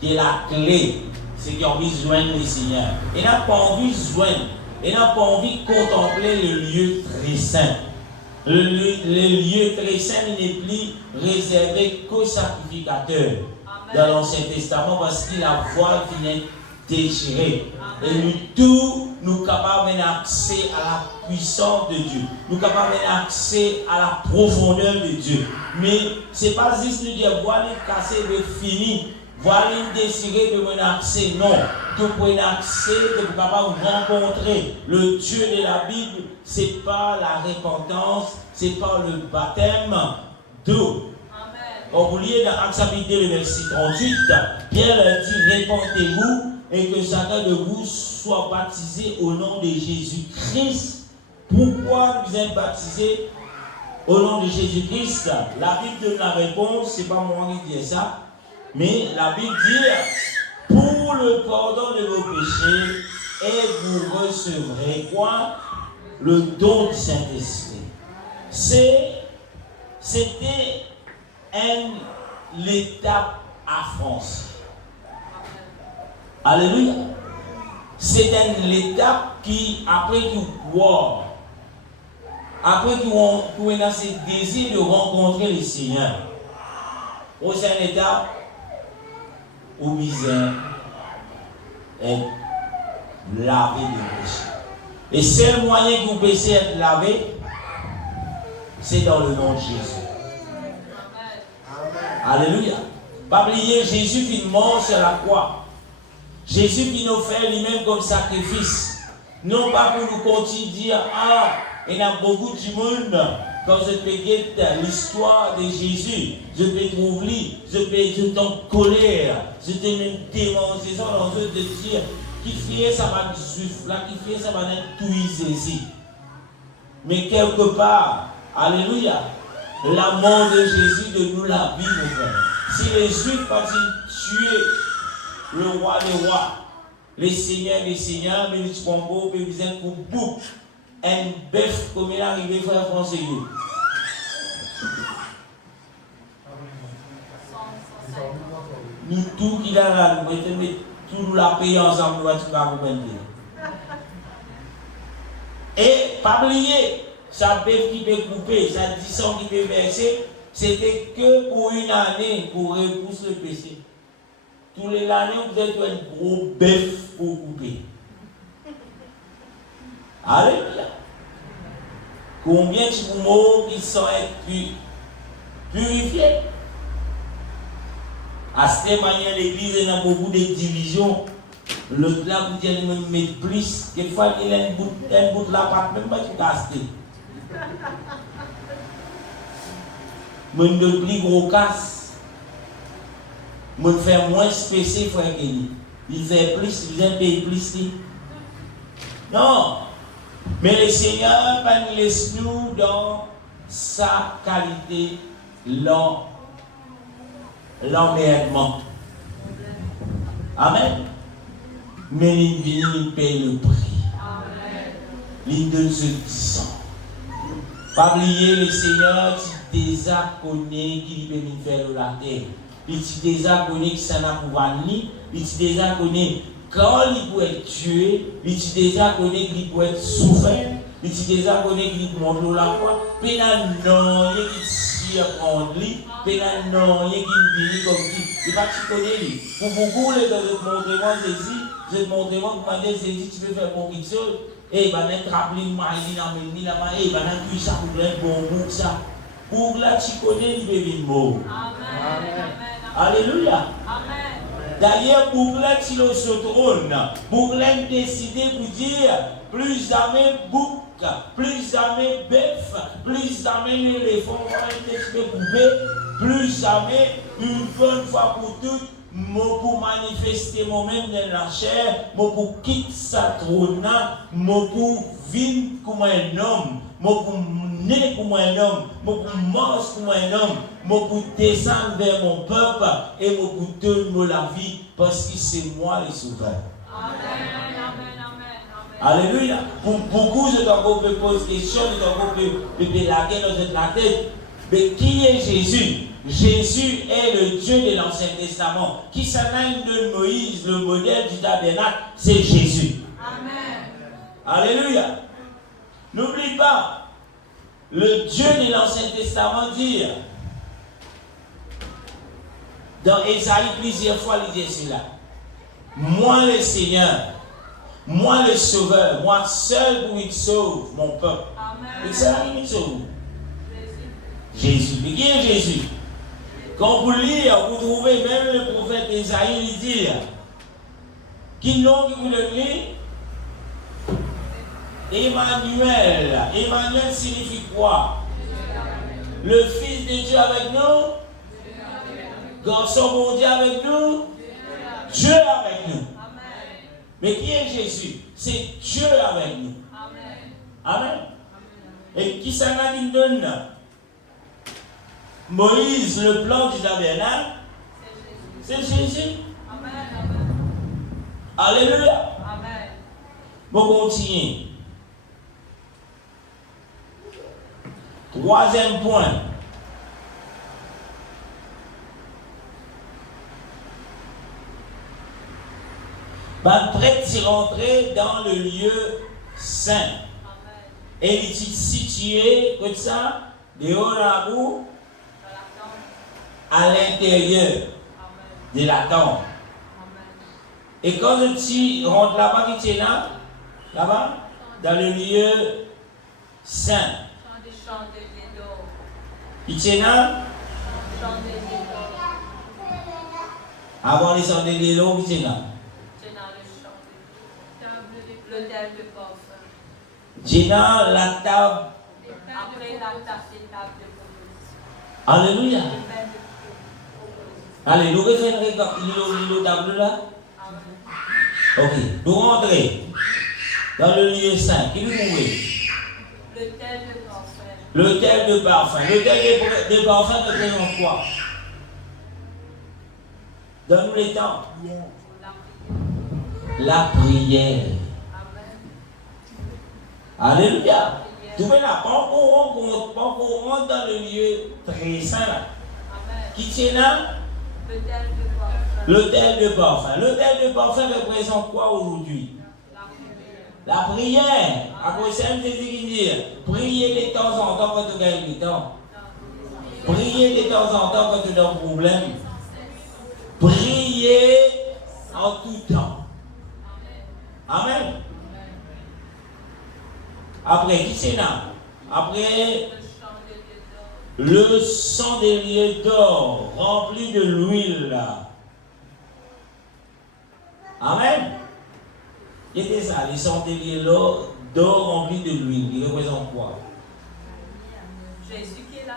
qui est la clé, c'est qu'ils ont envie de joindre le Seigneur. Il n'a pas envie de joindre, il n'a pas envie de contempler le lieu très saint. Le lieu très saint n'est plus réservé qu'aux sacrificateurs dans l'Ancien Testament parce qu'il a voile qui n'est déchirée. Et nous tous, nous capables d'accès à la puissance de Dieu. Nous capables d'accès à la profondeur de Dieu. Mais ce n'est pas juste nous dire, voilà casser le fini, voilà désirer de mon accès. Non, que pour un accès, que vous capable de rencontrer le Dieu de la Bible, ce n'est pas la repentance, c'est pas le baptême d'eau. Quand vous lisez dans Actes chapitre 2, le verset 38, Pierre dit, répentez-vous et que chacun de vous soit baptisé au nom de Jésus-Christ. Pourquoi vous êtes baptisé au nom de Jésus-Christ? La Bible donne la réponse, ce n'est pas moi qui dis ça, mais la Bible dit, pour le pardon de vos péchés, et vous recevrez quoi? Le don du Saint-Esprit. C'était l'étape à franchir. Alléluia. C'est l'étape qui, après qu'ils croient, après qu'ils ont ce désir de rencontrer le Seigneur, prochaine étape, où besoin est lavé de péché. Et seul moyen que vous puissiez être lavé, c'est dans le nom de Jésus. Alléluia. Pas oublier, Jésus qui mort sur la croix. Jésus qui nous fait lui-même comme sacrifice. Non pas pour nous continuer à dire, ah, il y a beaucoup de monde. Quand je regarde l'histoire de Jésus, je peux trouver, je t'en colère, je te mets démonter ça dans eux de dire, qui fait ça va juif là, qui fait ça va être tout ici. Mais quelque part, alléluia, la mort de Jésus de nous la vie, mon frère. Si les Juifs ont tué le roi des rois, les seigneurs des seigneurs, mais les Congo, mais ils ont pour bouc, un bœuf comme il est arrivé, frère français. Nous tout qui est là, nous mettons tout la payer ensemble, nous allons comprendre. Et pas oublier, ça bœuf qui peut couper, ça 10 ans qui peut verser, c'était que pour une année pour repousser le péché. Tous les années, vous êtes un gros bœuf pour couper. Alléluia. Combien de mots qui sont purifiés? À cette manière, l'église il y a beaucoup de divisions. L'autre là, vous dites, il met plus. Quelquefois, il y a un bout de la pâte, même pas de casse. Mon de plus gros casse. Mon fait moins spécial, frère Kenny. Il fait plus, il fait payer plus. Non. Mais le Seigneur va nous laisser nous dans sa qualité, l'emmerdement. Amen. Mais il paye le prix. Amen. Il donne ce qui sent. Pas oublier le Seigneur, il déjà connaît qui peut faire la terre. Il déjà connaît qui s'en a pour venir. Il déjà connaît quand il peut être tué. Il déjà connaît qu'il peut être souffert. Il déjà connaît qu'il peut monter la foi. Puis non, il qui surprend lui. Puis non, il qui vit comme qui. Il va te connaître. Pour beaucoup, les montrements Jésus, je montre comment Jésus, tu peux faire beaucoup de choses. Et ben être rappelé moi il a mis la main et ben tu ça pour un bon bout ça pour là tu connais il peut venir mort. Amen. Alléluia. Amen. D'ailleurs pour là tu le trône pour là décider pour dire plus jamais bouc, plus jamais bœuf, plus jamais l'éléphant plus jamais une bonne fois pour toutes. Moi pour manifester moi-même dans la chair, moi pour quitter sa trône, moi pour vivre comme un homme, moi pour naître comme un homme, moi pour manger comme un homme, moi pour descendre vers mon peuple et moi pour donner la vie parce que c'est moi le sauveur. Amen, amen, amen. Alléluia. Pour beaucoup, je dois vous poser question, je dois vous laguer dans la tête. Mais qui est Jésus? Jésus est le Dieu de l'Ancien Testament. Qui s'amène de Moïse, le modèle du tabernacle, c'est Jésus. Amen. Alléluia. N'oublie pas, le Dieu de l'Ancien Testament dit, dans Ésaïe plusieurs fois, il dit cela. Moi le Seigneur, moi le Sauveur, moi seul pour il sauve mon peuple. Amen. Et c'est là qu'il sauve. Jésus. Mais qui est Jésus? Quand vous lisez, vous trouvez même le prophète Ésaïe lui dire qui nom que vous le lisez? Emmanuel. Emmanuel signifie quoi? Le Fils de Dieu avec nous? Garçon bon Dieu avec nous? Dieu avec nous. Mais qui est Jésus? C'est Dieu avec nous. Amen. Et qui s'en a dit donne? Moïse, le plan du tabernacle, c'est Jésus. Amen. Alléluia. Amen. Bon, continue. Troisième point. Ben, prêtre s'y rentrer dans le lieu saint. Amen. Et il est situé, comme ça, dehors à vous, à l'intérieur de la tente. Et quand tu rentres là-bas, tu es là, là-bas, dans le lieu saint. Tu es là, avant les chandeliers d'eau, tu es là. L'autel de porte. Jenna, la table. Après la table, c'est table de proposition. Alléluia. Le pain de proposition. Allez, nous revenons le table là. Ok, nous rentrons dans le lieu saint. Qui nous voulez? L'autel de parfum. L'autel de parfum. L'autel de parfum représente quoi? Donne-nous les temps. La prière. Alléluia. Tout le monde là, pas qu'on rentre dans le lieu très saint là. Qui tient là? L'autel de parfum. L'autel de parfum représente quoi aujourd'hui? La prière. À cause de Jésus qui dit, priez de temps en temps quand tu gagnes du temps. Priez de temps en temps quand tu as un problème. Priez en tout temps. Amen. Après, qui c'est là? Après, le chandelier d'or rempli de l'huile. Amen. Qu'est-ce ça? Les chandeliers d'or remplis de l'huile. Ils représentent quoi? Jésus qui est la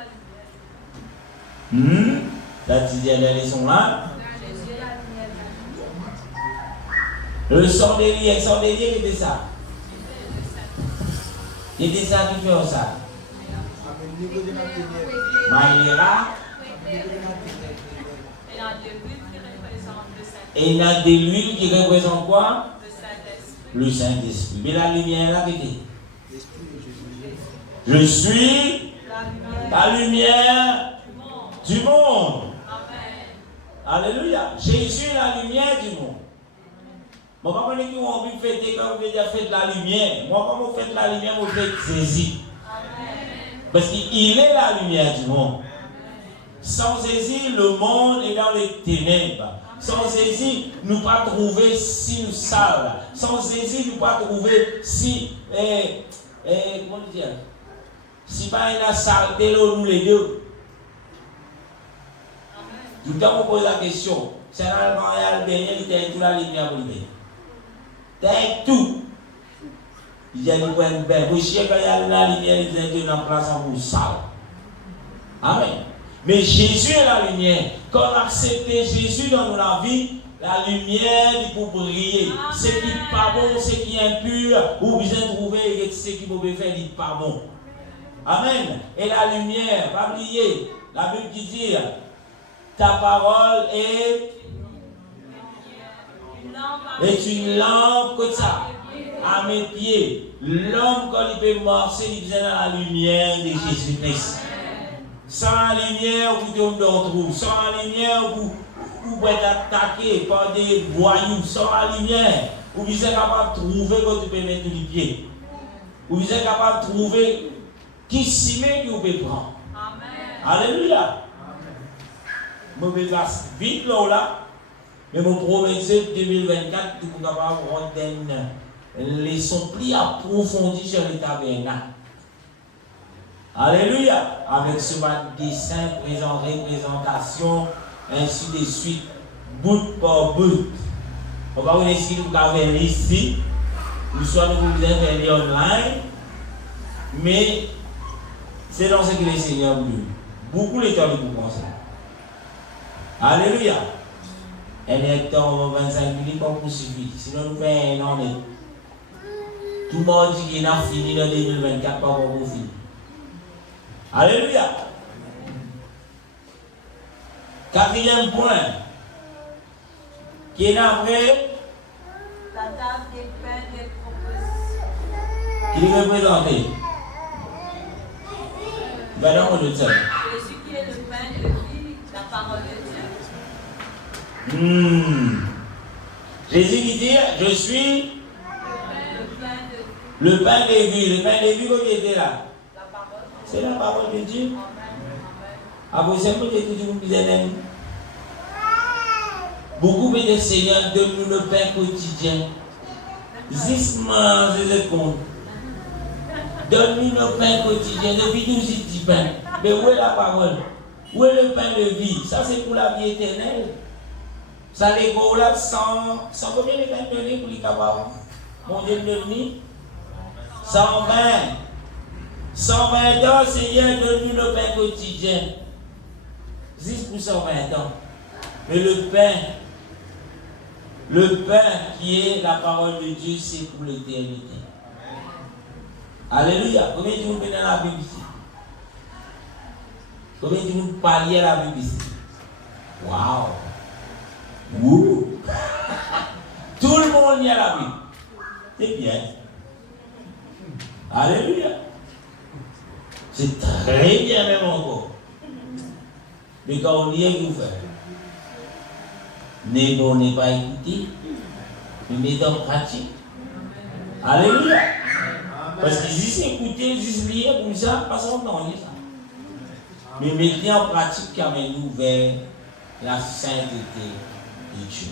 lumière. La dixième leçon là. Jésus est la lumière. Le chandelier, qu'est-ce ça? Qu'est-ce ça qui fait ça? Maïra. Et il y a de l'huile qui représente quoi? Le Saint-Esprit. Mais la lumière là, qu'est-ce que c'est? Je suis la lumière du monde. Alléluia. Jésus est la lumière du monde. Moi, pas qui ont envie de fêter quand vous avez fait de la lumière. Moi, quand vous faites la lumière, vous faites saisir. Parce qu'il est la lumière du monde. Sans saisir, le monde est dans les ténèbres. Sans saisir, nous ne pas trouver si nous sales. Sans saisir, nous ne pas trouver si. Comment dire? Si pas il y a saleté là, nous les deux. Tout le temps, on pose la question. C'est dans le dernier, il était tout la lumière pour lui. T'as tout. Il y a une bonne belle. Vous chiez quand il y a la lumière, il y a une place en vous sale. Amen. Mais Jésus est la lumière. Quand on accepte Jésus dans la vie, la lumière il peut briller. Ce qui n'est pas bon, ce qui est impur, ou besoin trouver ce qui peut faire, il n'est pas bon. Amen. Et la lumière, pas oublier, la Bible qui dit, ta parole est une lampe comme ça, à mes pieds. L'homme, quand il peut marcher, il vient dans la lumière de Jésus-Christ. Sans la lumière, vous ne trouve. Sans la lumière, vous pouvez être attaqué par des voyous. Sans la lumière, vous êtes capable de trouver quand tu peux mettre les pieds. Vous êtes capable de trouver qui s'y met que vous pouvez prendre. Alléluia. Je vais passer vite là. Mais mon promesse 2024, vous êtes capable de rendre une leçon plus approfondie sur le tabernacle. Alléluia. Avec ce dessin, représentation, ainsi de suite, bout par bout. On va vous laisser nous faire ici. Nous sommes faire online. Mais c'est dans ce que le Seigneur veut. Beaucoup de temps de vous penser. Alléluia. Elle est en 25 minutes pour suffire. Sinon, nous faisons un an. Tout le monde dit qu'il a fini en 2024 pour vous finir. Alléluia. Quatrième point. Qui est après? La table des pains des propositions. Qui est représenté? Ben non, on le sait. Jésus qui est le pain de vie, la parole de Dieu. Jésus qui dit, je suis le pain de vie. le pain de vie, quand il était là. La parole. C'est la parole de Dieu. Amen. Ah, vous savez que toujours vous aimez. Beaucoup de Seigneur donne-nous le pain quotidien. Zisman, c'est compte. Donne-nous le pain quotidien. Depuis nous, il dit pain. Mais où est la parole? Où est le pain de vie? Ça, c'est pour la vie éternelle. Ça les go là sans combien de temps donné pour les capables? Mon Dieu me dit 120. 120 ans, Seigneur, donne-nous le pain quotidien. Juste pour 120 ans. Mais le pain qui est la parole de Dieu, c'est pour l'éternité. Alléluia. Combien de vous venez dans la Bible ici? Combien de vous parlez à la Bible ici? Waouh! Wouh! Tout le monde lit à la Bible. C'est bien. Alléluia. C'est très bien même encore. Mais quand on lit, vous faites. N'est bon, n'est pas écouté. Mais mettez en pratique. Alléluia. Parce que juste écouter, juste lire comme ça, pas son temps, ça. Mais mettez en pratique qui amène-nous vers la sainteté de Dieu.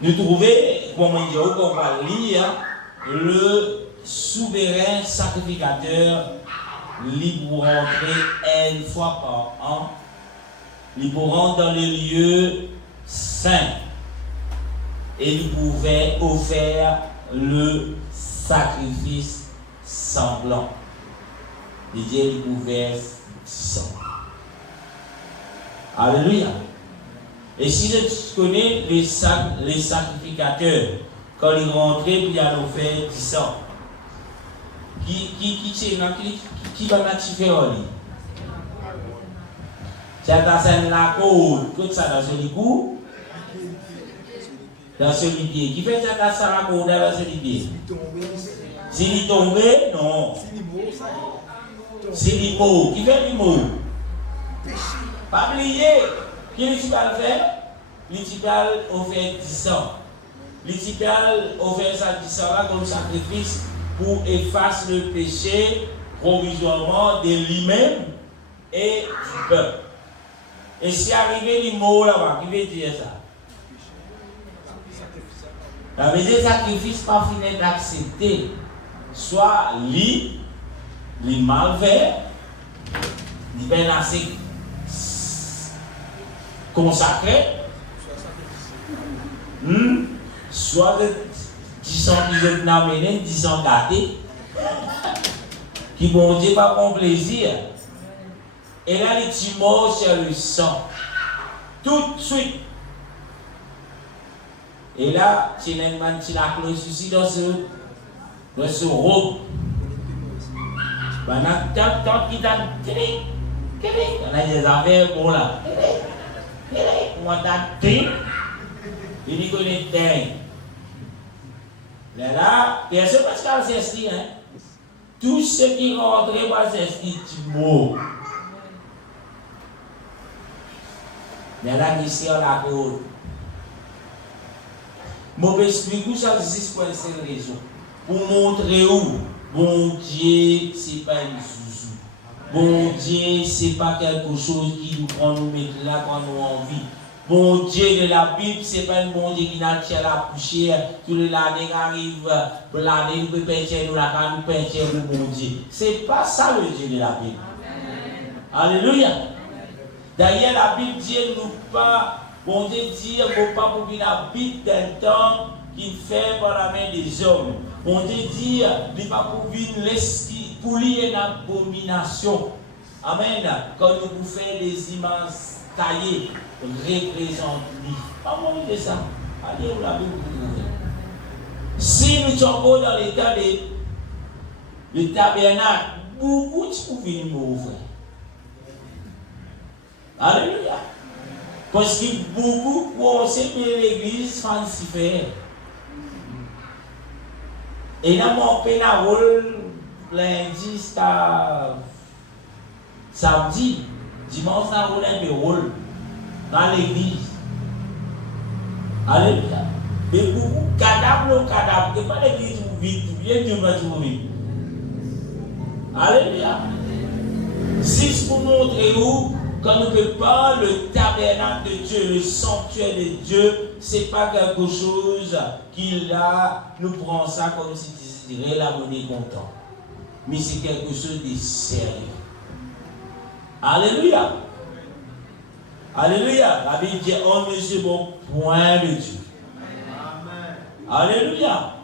Nous trouvons, comme on va lire, le souverain sacrificateur libre pour rentrer une fois par an, libre pour rentrer dans les lieux saints et il pouvait offrir le sacrifice sanglant. Il pouvait sang. Alléluia. Et si je connais les sacrificateurs, quand ils rentraient, puis ils allaient offrir du sang. Qui va m'attirer en lui? C'est dans la côte, tout ça dans ce cou, dans ce pied. Qui fait ça dans la côte, dans ce pied? S'il est tombé, non. S'il est mort, qui fait du mot? Pas oublier. Qui va le faire? L'itipal offert 10 ans. L'itipal offert ça 10 ans là comme sacrifice pour effacer le péché provisoirement de lui-même et du peuple. Et si arrivé les mots là-bas, qui veut dire ça? La mesure sacrifice pas fini d'accepter, soit lui mal fait, il est assez consacré, soit disons qu'ils ont amené, disons gâté, qui bon Dieu pas bon plaisir. Et là, les petits mots sur le sang, tout de suite. Et là, tu as une close ici dans ce robe. Tant qu'il t'a dit, on a des affaires pour là. On t'a dit, il dit qu'on est dingue. Là, personne ne passe par ce hein. Tout ce qui rentre par ce petit mot. Mais là, ici, on a côte. Je vais expliquer ça juste pour cette raison. Pour montrer où, bon Dieu, ce n'est pas une zouzou. Bon Dieu, ce n'est pas quelque chose qui nous prend nous mettre là quand nous avons envie. Bon Dieu de la Bible, ce n'est pas un bon Dieu qui n'a pas la poussière, tous les années arrivent, l'année nous peut peindre, nous la nous peindre le bon Dieu. Ce n'est pas ça le Dieu de la Bible. Alléluia. D'ailleurs, la Bible dit nous pas, bon Dieu dit, ne pas pour qu'il habite d'un temps qu'il fait par la main des hommes. Bon Dieu dit, il ne pas pour qu'il laisse pour lui une abomination. Amen. Quand nous faisons des images taillées, représente lui. Pas bon de ça. Allez où la Bible vous trouvez. Si nous sommes dans l'état de tabernacle, beaucoup de vous venez m'ouvrir. Alléluia. Parce que beaucoup pensent que l'église fancifère. Et dans mon pénarole, lundi jusqu'à samedi, dimanche, ça roule un peu rôle dans l'église. Alléluia. Mais beaucoup, cadavre, que pas l'église vous vide, bien Dieu va vous vide. Alléluia. Si pour montrer où, quand nous ne pas le tabernacle de Dieu, le sanctuaire de Dieu, ce n'est pas quelque chose qui là, nous prend ça comme si tu dirais la monnaie content. Mais c'est quelque chose de sérieux. Alléluia. Alléluia. La Bible dit, on ne se bon point de Dieu. Amen. Alléluia.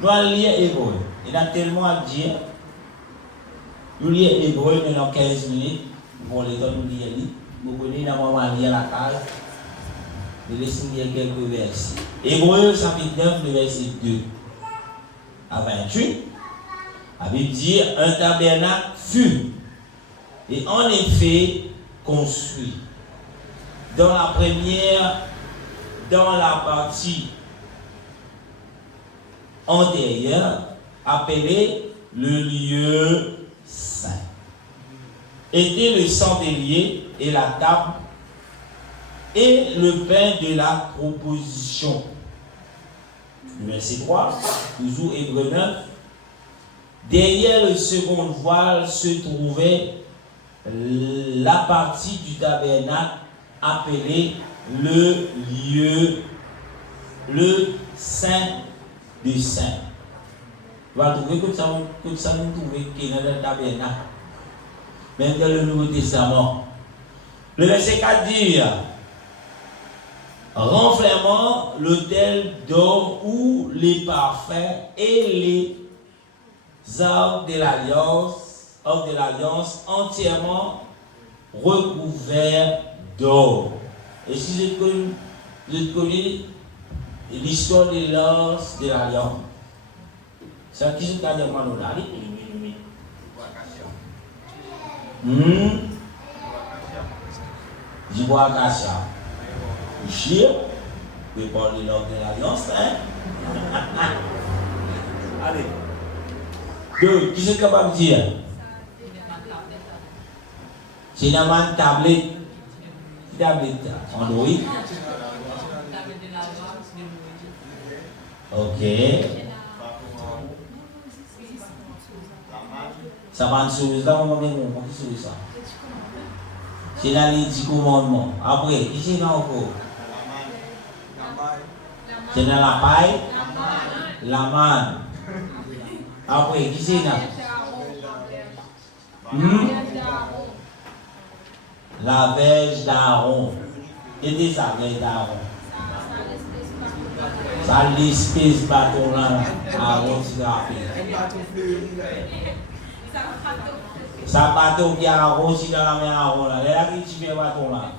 Nous allons lire hébreu. Il y a tellement à dire. Nous lisons hébreu dans 15 minutes. Pour les temps, nous lisons. Vous connaissez, nous allons lire la case. Nous laissons lire quelques versets. Hébreu, chapitre 9, le verset 2 à 28. La Bible dit un tabernacle fut et en effet construit dans la partie antérieure appelée le lieu saint. Était le chandelier et la table et le pain de la proposition. Le verset 3, toujours Hébreu 9. Derrière le second voile se trouvait la partie du tabernacle appelée le lieu, le saint des saints. Vous allez trouver que ça nous trouve qui est dans le tabernacle. Même dans le Nouveau Testament. Le verset 4 dit renflement l'autel d'or où les parfums et les arcs de l'alliance entièrement recouverts d'or. Et si je connais l'histoire de l'os de l'alliance, c'est qui se dit à moi là? Du bois acacia. Chien, vous pouvez parler de l'alliance, hein? Allez. Deux, qui est capable de dire? C'est une tablette. Android. Ok. Ça va sur ça, on va mettre sur ça. C'est là les 10 commandements. Après, qui c'est là encore? C'est dans la paille, la manne. Après, qui c'est là? La verge d'Aaron. Et des verge d'Aaron. Ça l'espèce bâton là, Aaron s'y rappelle. Ça bâton qui a Aaron si dans la main Aaron là. Là qui fait bâton là.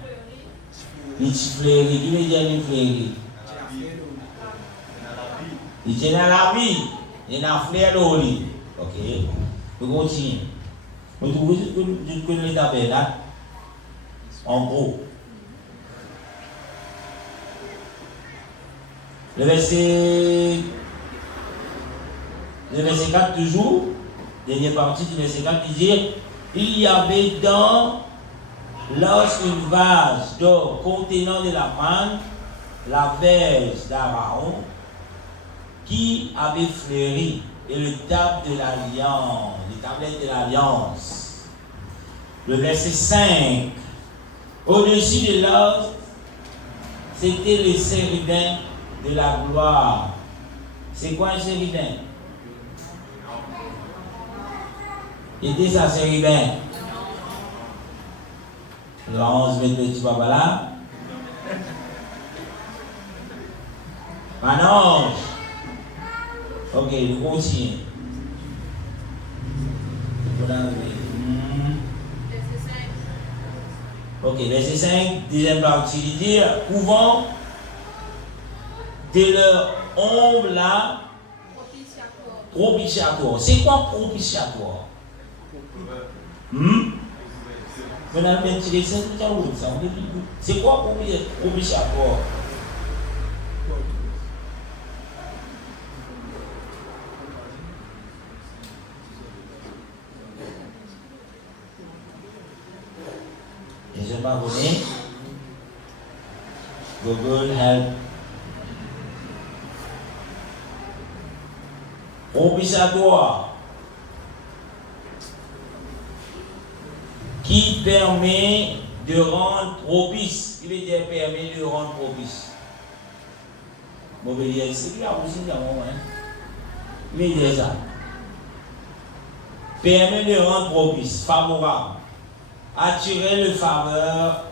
Il fleurit, qui veut dire il fleurit? Il est dans la vie. Il est dans la fleur d'eau. Ok. On continue. On trouve que le tabernacle. En gros. Le verset 4 toujours, dernière partie du verset 4, il dit il y avait dans l'os une vase d'or contenant de la manne, la verge d'Aaron, qui avait fleuri, et le table de l'alliance, les tablettes de l'alliance. Le verset 5, au-dessus de l'os, c'était le chérubin de la gloire. C'est quoi un chérubin? Était ça chérubin? Le 11 met le petit papa là. Un ange. Ok, nous continuons. Ok, verset 5, deuxième partie, il dit couvent de leur ombre là, propitiatoire. C'est quoi propitiatoire? C'est quoi propitiatoire? Et je ne sais pas Google help. Propitiatoire qui permet de rendre propice. Il veut dire permet de rendre propice. Bon, c'est qu'il y a aussi dans mon moment. Il veut dire ça. Permet de rendre propice, favorable. Attirer le faveur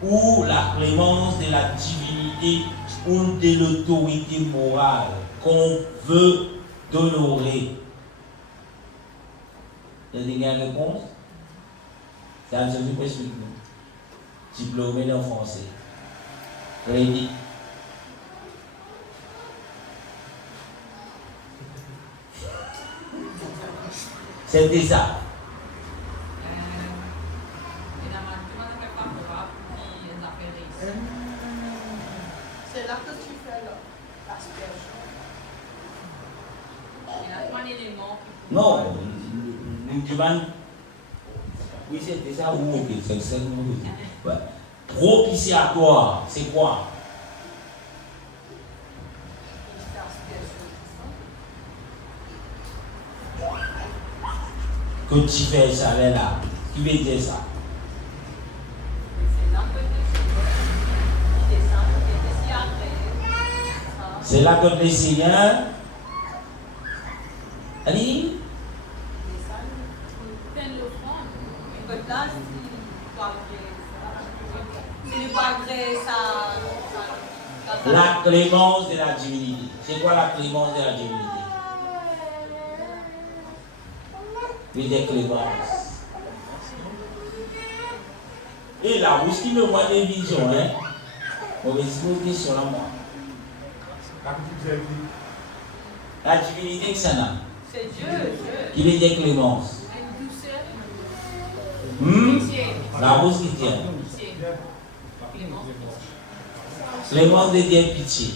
ou la clémence de la divinité ou de l'autorité morale qu'on veut d'honorer. Vous avez une réponse? C'est un seul qui explique nous. Diplômé en français. Rémi. C'était ça. C'est là que tu fais l'aspersion. Il y a trois éléments. Non, nous demandons. Oui, c'était ça ou ok, c'est ça. Ouais. Propitiatoire, c'est quoi? Que tu fais ça là, qui veut dire ça? C'est là que le Seigneur. Allez. La clémence de la divinité. C'est quoi la clémence de la divinité? Oui, des clémences. Et là, où est-ce qu'il me voit des visions, hein? On va se poser question là, moi. La divinité que ça n'a. C'est Dieu. Qui veut dire clémence? La rose qui tient. Clémence veut dire pitié.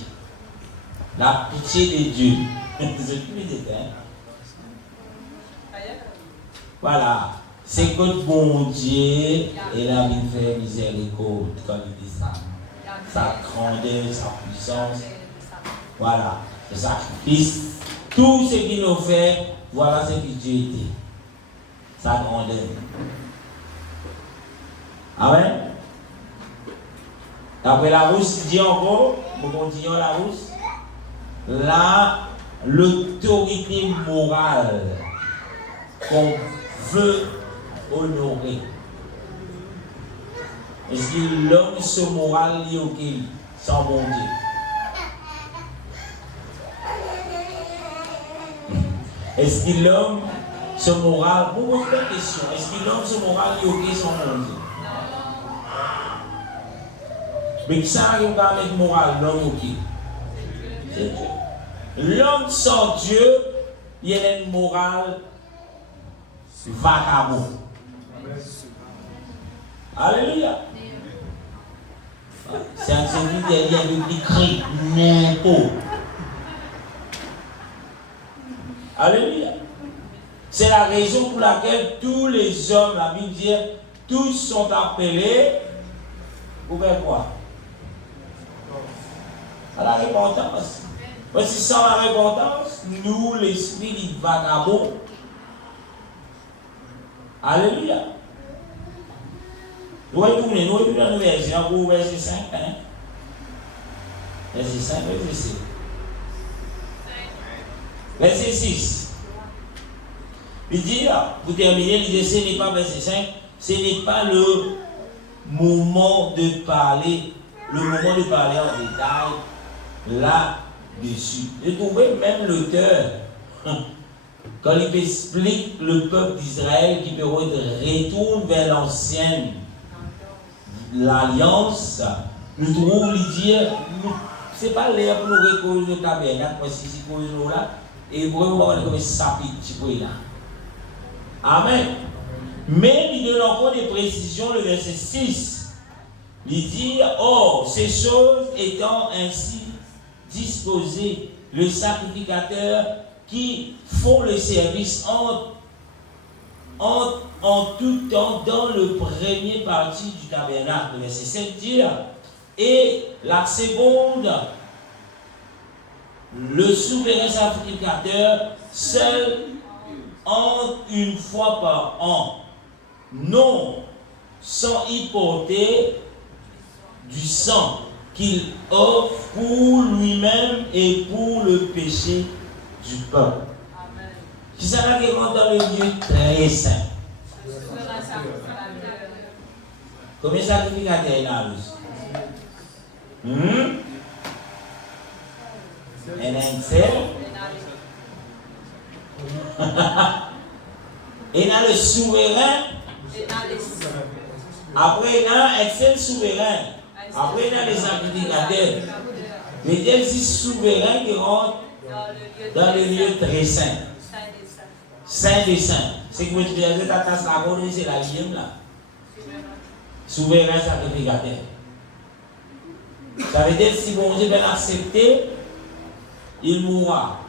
La pitié de Dieu. C'est ce qui veut dire, hein? Voilà. C'est que bon Dieu et la vie fait miséricorde quand il dit ça. Sa grandeur, sa puissance. Voilà. Le sacrifice. Tout ce qu'il nous fait, voilà ce que Dieu était. Sa grandeur. Amen. Après la rousse, dit encore, nous continuons la rousse. Là, l'autorité morale qu'on veut honorer. Est-ce que l'homme se moral lié au qu'il sans bon Dieu? Est-ce que l'homme se moral, pour vous poser la question, est-ce que l'homme se moral lié au qu'il sans bon Dieu? Mais qui ça arrive avec moral, l'homme ou qui? C'est Dieu. L'homme sans Dieu, il y a une morale vagabond. Alléluia. C'est un celui derrière qui crie n'importe. Alléluia. C'est la raison pour laquelle tous les hommes, la Bible dit, tous sont appelés pour faire quoi? À la repentance. Parce que sans la repentance, nous, l'esprit du vagabond. Alléluia. Nous retournons dans le verset, pour verset 5. Hein? Verset 5, verset 6. Verset 6. Il dit, pour terminer, il dit, ce n'est pas verset 5, ce n'est pas le moment de parler, en détail là-dessus. J'ai trouvé même l'auteur, quand il explique le peuple d'Israël qui peut retourne vers l'ancienne l'alliance, nous trouvons lui dire, c'est pas l'air pour nous reconnaître le tabernacle, mais si nous là, et pour nous voir comme ça petit là. Amen. Mais il donne encore des précisions, le verset 6. Il dit, or, ces choses étant ainsi disposées, le sacrificateur qui font le service en tout temps dans le premier parti du tabernacle, le verset 7 dit, et la seconde, le souverain sacrificateur seul entre une fois par an, non sans y porter du sang qu'il offre pour lui-même et pour le péché du peuple. Amen. Qui s'en qui rentre dans le lieu très saint. Combien de sacrificateurs il y a là? linceul. Et dans le souverain. Après, il y a un seul souverain. Après, il y a les sacrificateurs. Mais il y a aussi souverain qui rentre dans le lieu très saint. Saint des saints. C'est que vous dites que la tasse la bonne, c'est la lième là. Souverain sacrificateur. Ça veut dire que si bon Dieu va accepter, il mourra.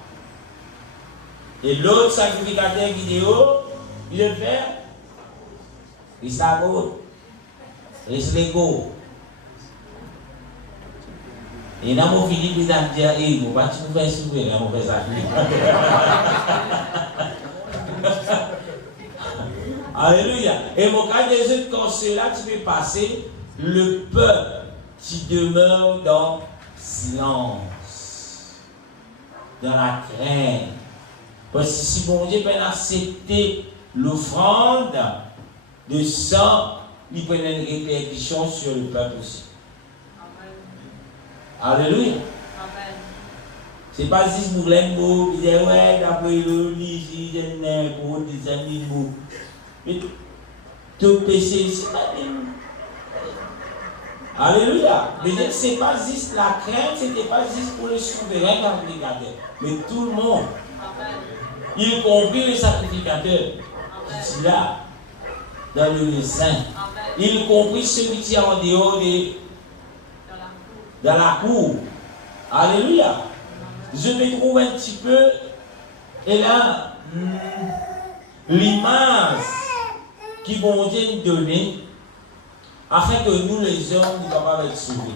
Et l'autre sacrificateur qui est haut, il le fait. Il s'abonne. Il se l'égo. Et dans mon Philippe, il a dit, hey, mon pas tu faire souverain, mon frère Alléluia. Et mon cas des autres, quand cela tu peux passer, le peuple qui demeure dans silence, dans la crainte. Parce que si bon Dieu peut accepter l'offrande de sang, il peut avoir une répercussion sur le peuple aussi. Amen. Alléluia. Amen. C'est pas juste pour les mots, il dit ouais, d'après le lit, il y pour des animaux. Mais tout péché, c'est pas des. Alléluia. Mais c'est pas juste la crainte, c'était pas juste pour le souverain sacrificateur, mais tout le monde. Amen. Y compris les sacrificateurs qui sont là, dans le lieu saint. Y compris celui qui est en dehors de dans la cour. Alléluia. Je me trouve un petit peu, et là, l'image qui vont Dieu donner, afin que nous, les hommes, nous capables d'être sauvés.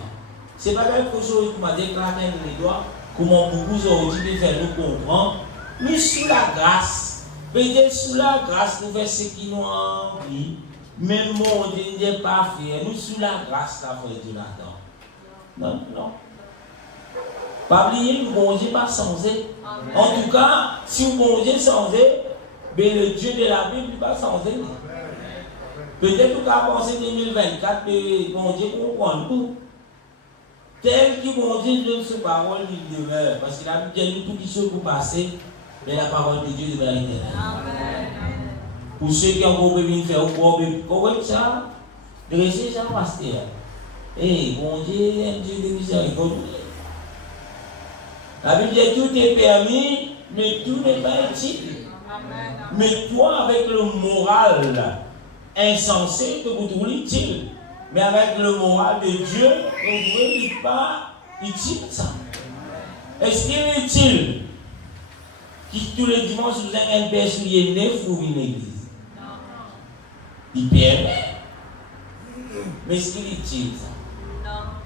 Ce n'est pas quelque chose qui m'a déclaré les doigts, comment beaucoup aujourd'hui faire nous comprendre. Nous, sous la grâce, peut-être sous la grâce, nous faisons ce qui nous a envie, même mon Dieu n'est pas fait. Nous, sous la grâce, la foi de Jonathan. Non, non. Pas oublier que bon Dieu n'est pas censé. En tout cas, si le bon Dieu est censé, ben le Dieu de la Bible n'est pas censé. Peut-être que vous avez pensé 2024, mais bon Dieu comprend tout. Tel que bon Dieu donne ses paroles, il demeure. Parce qu'il a dit tout qui se peut passer, mais la parole de Dieu demeure éternelle. Pour ceux qui ont compris de faire au corps, comment ça? Dressez ça, pasteur. Eh, bon Dieu, un Dieu de miséricorde. La Bible dit tout est permis, mais tout n'est pas utile. Mais toi, avec le moral insensé, que vous trouvez utile. Mais avec le moral de Dieu, vous ne trouvez pas utile ça. Est-ce qu'il est utile qui tous les dimanches vous avez un père souillé neuf ou une église? Il permet. Mais est-ce qu'il est utile ça?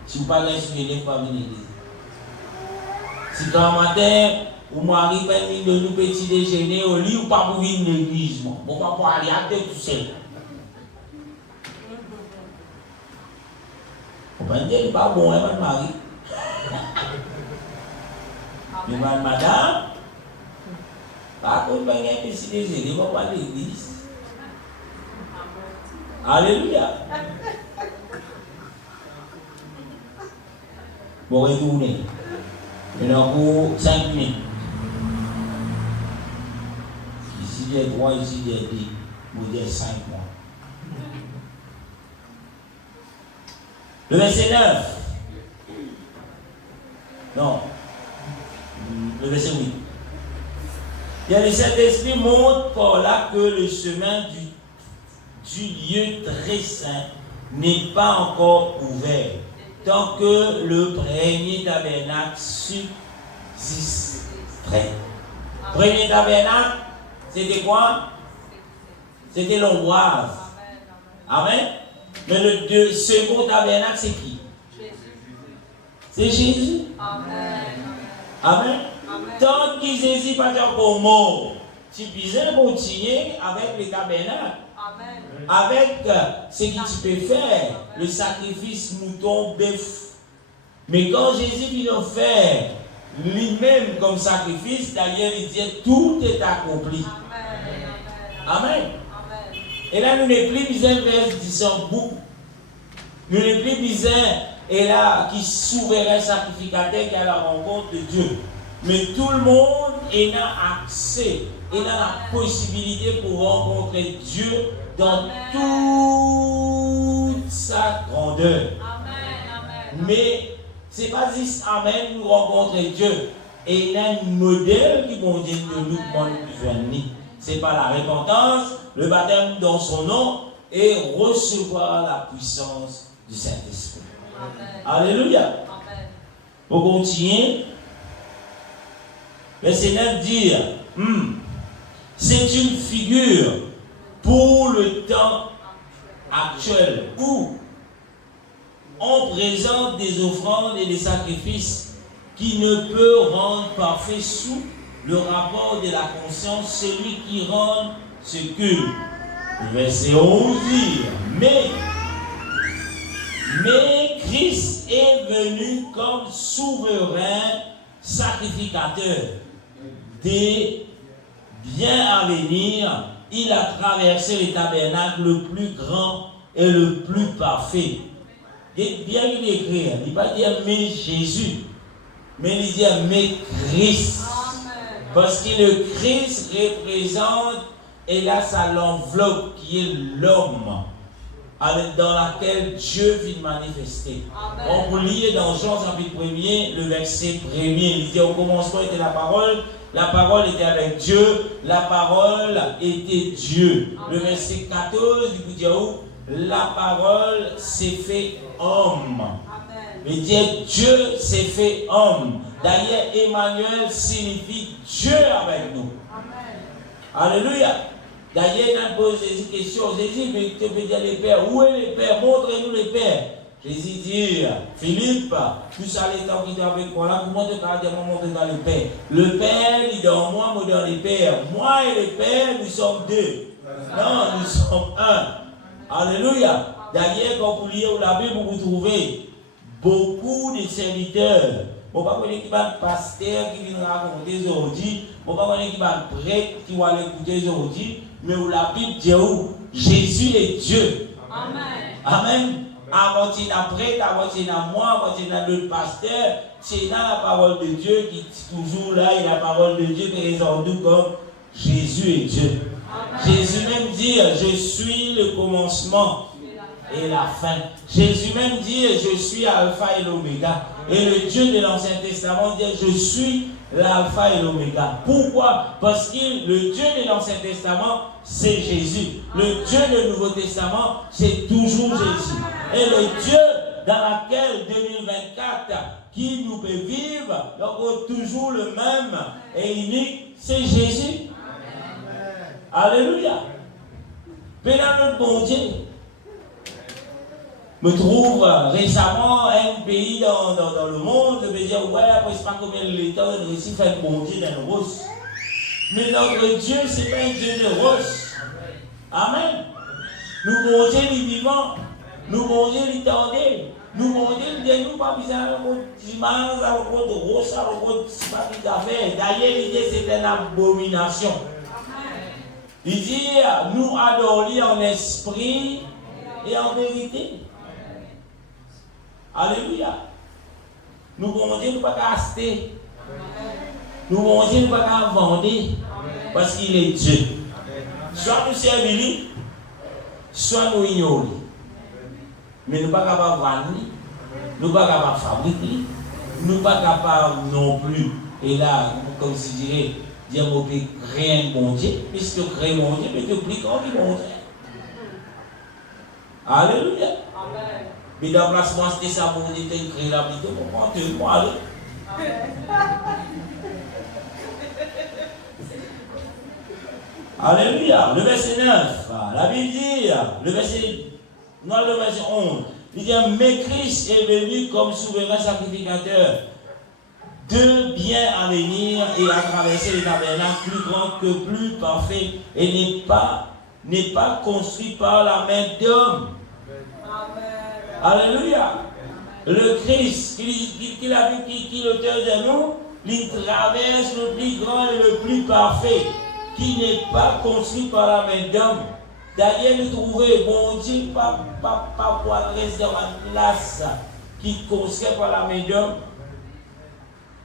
Si vous parlez de souillé neuf, pas une église. Si quand matin, vous m'arrivez à de nous petit déjeuner au lit ou pas pour une église, bon, pas pour aller à tête tout seul. On va dire qu'il n'est pas bon, hein, votre mari. Mais madame, par contre, il y a un petit déjeuner, on va pas à l'église. Alléluia. Bon, retournez. Maintenant, pour 5 minutes. Ici, il y a 3, ici, il y a 2. Vous dites 5 mois. Le verset 9. Non. Le verset 8. Il y a le Saint-Esprit montre par là que le chemin du lieu très saint n'est pas encore ouvert. Tant que le premier tabernacle subsisterait. Premier tabernacle, c'était quoi? C'était l'ombrage. Amen. Mais le second tabernacle, c'est qui? C'est Jésus. Amen. Amen. Tant que Jésus n'est pas encore mort, tu peux continuer avec le tabernacle. Avec ce que tu peux faire, le sacrifice mouton, bœuf. Mais quand Jésus vient faire lui-même comme sacrifice, d'ailleurs il dit tout est accompli. Amen. Et là nous n'avons plus besoin de vers 10 boucle. Nous n'avons plus besoin et là qui souverain sacrificateur qui est à la rencontre de Dieu. Mais tout le monde a accès, et a la possibilité pour rencontrer Dieu dans toute sa grandeur. Mais c'est pas juste Amen, nous rencontrer Dieu. Et il y a un modèle qui vont dire de nous plus. C'est pas la repentance, le baptême dans son nom et recevoir la puissance du Saint-Esprit. Alléluia. Pour continuer, le Seigneur dit, c'est une figure pour le temps actuel où on présente des offrandes et des sacrifices qui ne peut rendre parfait sous le rapport de la conscience, celui qui rend ce culte. Verset 11 dit, mais Christ est venu comme souverain sacrificateur des biens à venir. Il a traversé le tabernacle le plus grand et le plus parfait. Et bien qu'il écrit, il ne dit pas dire mais Jésus, mais il dit mais Christ. Parce que le Christ représente, hélas, à l'enveloppe qui est l'homme, dans laquelle Dieu vient manifester. On peut lire dans Jean chapitre 1er, le verset 1er. Il dit au commencement était la parole était avec Dieu, la parole était Dieu. Le verset 14, il dit la parole s'est fait homme. Il dit Dieu s'est fait homme. D'ailleurs, Emmanuel signifie Dieu avec nous. Alléluia. D'ailleurs, il a posé une question. Jésus, mais tu peux dire le Père. Où est le Père? Montrez-nous le Père. Jésus dit, Philippe, tu savais tant qu'il était avec moi là, comment te caractériser montrer dans le Père? Le Père, il est dans moi, moi dans le Père. Moi et le Père, nous sommes deux. Non, nous sommes un. Alléluia. D'ailleurs, quand vous lisez la Bible, vous trouvez beaucoup de serviteurs. Bon, pas qu'on qui va pasteur qui vient raconter aujourd'hui, bon, pas qu'on qui va prêtre qui va l'écouter aujourd'hui, mais où la Bible dit où Jésus est Dieu. Amen. Amen. Avant qu'il y a prêtre, avant qu'il y a moi, avant qu'il y a d'autres pasteurs, c'est dans la parole de Dieu qui est toujours là, et la parole de Dieu qui présente nous comme Jésus est Dieu. Amen. Jésus même dit, je suis le commencement et la fin. Jésus même dit, je suis Alpha et l'Oméga. Et le Dieu de l'Ancien Testament dit, je suis l'Alpha et l'Oméga. Pourquoi? Parce que le Dieu de l'Ancien Testament, c'est Jésus. Le Dieu du Nouveau Testament, c'est toujours Jésus. Et le Dieu dans lequel 2024, qui nous peut vivre, donc toujours le même et unique, c'est Jésus. Alléluia. Maintenant, notre bon Dieu me trouve récemment un pays dans le monde, je me dire, ouais, après, je ne sais pas combien de temps on réussit à faire un bon Dieu dans le rose. Mais notre Dieu, ce n'est pas un Dieu de rose. Amen. Nous, bon Dieu, les vivants, nous, bon Dieu, les tendés, nous, bon Dieu, nous, pas besoin de dimanche, de rose, de pas d'affaires. D'ailleurs, l'idée, c'est une abomination. Il dit, nous adorons en esprit et en vérité. Alléluia. Nous bon Dieu, nous ne pouvons pas acheter. Nous bon Dieu, nous ne pouvons pas vendre. Parce qu'il est Dieu. Soit nous servons, soit nous ignorons. Mais nous ne pouvons pas vendre, nous ne pouvons pas fabriquer, nous ne pouvons pas non plus. Et là, comme je dirais, dire qu'on peut créer un bon Dieu, puisque créer un bon Dieu, mais tu pliques en bon Dieu. Alléluia. Amen. Mais dans le placement, c'était ça pour dire que créer la vie, on prend tout le monde. Alléluia. Le verset 9, la Bible dit, le verset 11, il dit, mais Christ est venu comme souverain sacrificateur de biens à venir et à traverser les tabernacles plus grand que plus parfait et n'est pas construit par la main d'homme. Alléluia. Le Christ, qui est l'auteur de nous, il traverse le plus grand et le plus parfait, qui n'est pas construit par la main d'homme. D'ailleurs, nous trouvons, bon Dieu, pas pour rester en place, qui est construit par la main d'homme.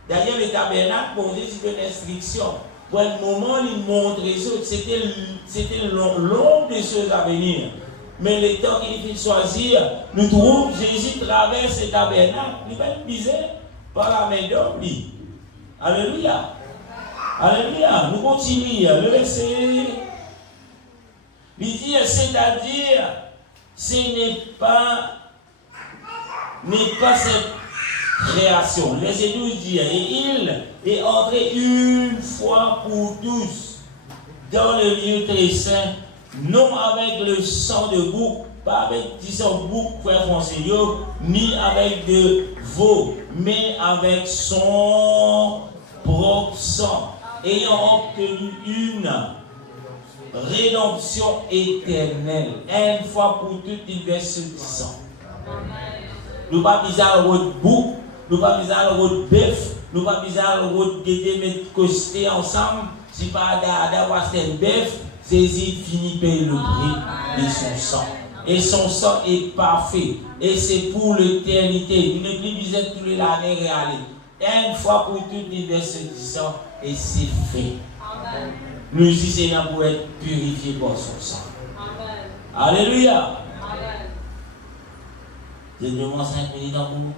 D'ailleurs, le tabernacle, bon Dieu, c'est une instruction. Pour le moment, il montre les autres, c'était long des choses à venir. Mais le temps qu'il faut choisir, nous trouvons Jésus traverse ce tabernacle, il va être misé par la main d'homme. Alléluia. Alléluia. Nous continuons. Le verset. Il dit, c'est-à-dire, ce n'est pas cette création. Le verset 12 dit, et il est entré une fois pour tous dans le lieu très saint, non avec le sang de bouc, pas avec du sang bouc, frère Fonseillot, ni avec de veau, mais avec son propre sang, ayant obtenu une rédemption éternelle, une fois pour toutes, il verse du sang. Nous ne pas besoin de votre bouc, nous ne pas besoin de votre bœuf, nous ne pas besoin de votre guédé, mettre costé ensemble, si pas d'avoir un bœuf, saisir fini payer le prix de son sang. Et son sang est parfait. Et c'est pour l'éternité. Il ne plus besoin de tous les années réaliser. Une fois pour toutes, il verse du sang et c'est fait. Amen. Nous ici, Seigneur, pour être purifié par son sang. Amen. Alléluia. Amen. Je demande 5 minutes dans vous.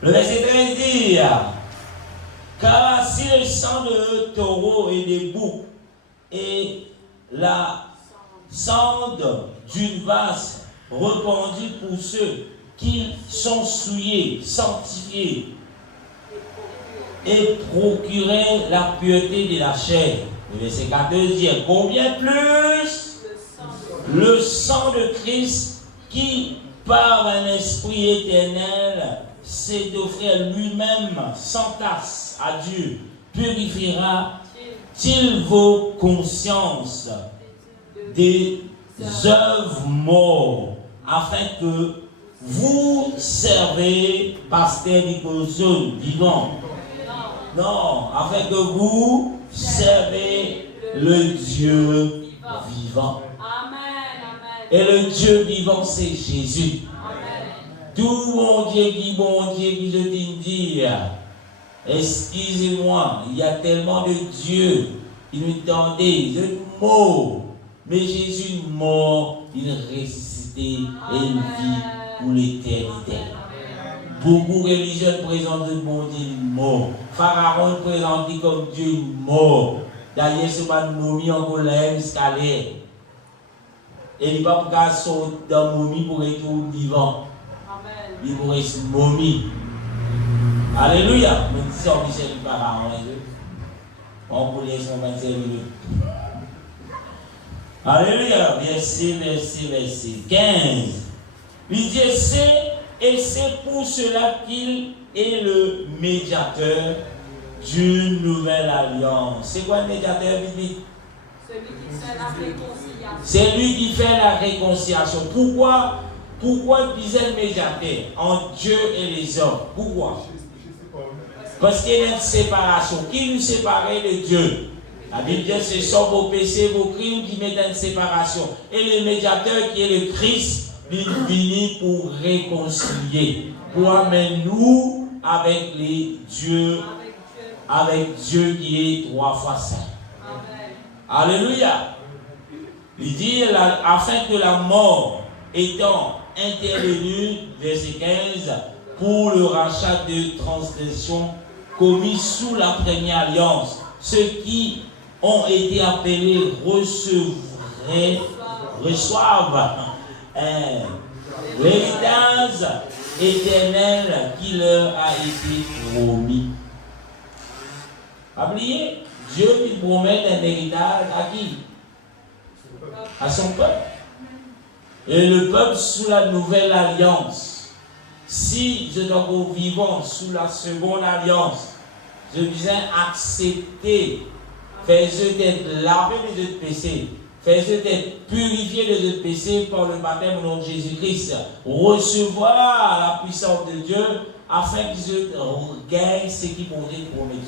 Le verset 13 dit, car si le sang de taureau et des boucs et la cendre d'une vache répandue pour ceux qui sont souillés, sanctifiés et procurer la pureté de la chair. Le verset 14 dit, combien plus le sang de Christ qui par un esprit éternel s'est offert lui-même sans tache à Dieu, purifiera-t-il vos consciences des œuvres mortes, afin que vous servez pasteur d'Icoson vivant. Non, afin que vous servez le Dieu vivant. Et le Dieu vivant, c'est Jésus. Tout mon Dieu qui je t'ai dit, excusez-moi, il y a tellement de Dieu qui nous tendaient, je mort, mais Jésus mort, il ressuscité et il vit pour l'éternité. Beaucoup de religions présentent le bon Dieu mort. Pharaon présenté comme Dieu mort. D'ailleurs, ce n'est pas une momie en colère jusqu'à l'air. Et il n'est pas pour qu'elle sorte dans la momie pour être vivant. Il vous reste momie. Alléluia. Mais si on dit du Pharaon, on peut laisser 25 minutes. Alléluia. Verset 15. Il dit, c'est pour cela qu'il est le médiateur d'une nouvelle alliance. C'est quoi le médiateur biblique? Celui qui fait la réconciliation. C'est lui qui fait la réconciliation. Pourquoi il disait le médiateur entre Dieu et les hommes? Pourquoi? Parce qu'il y a une séparation. Qui nous séparait de Dieu? La Bible dit, ce sont vos péchés, vos crimes qui mettent une séparation. Et le médiateur qui est le Christ, il vient pour réconcilier, pour amener nous avec Dieu qui est 3 fois saint. Alléluia. Il dit, afin que la mort étant intervenue, verset 15, pour le rachat de transgressions commis sous la première alliance, ceux qui ont été appelés reçoivent l'héritage éternel qui leur a été promis. Oubliez, Dieu qui promet un héritage à qui? À son peuple. Et le peuple sous la nouvelle alliance. Si je dois vivant sous la seconde alliance, je viens accepter, faire-je d'être lavé des autres péchés, faire-je d'être purifié des autres péchés par le baptême au nom de Jésus-Christ, recevoir la puissance de Dieu afin que je gagne ce qui m'ont été promis.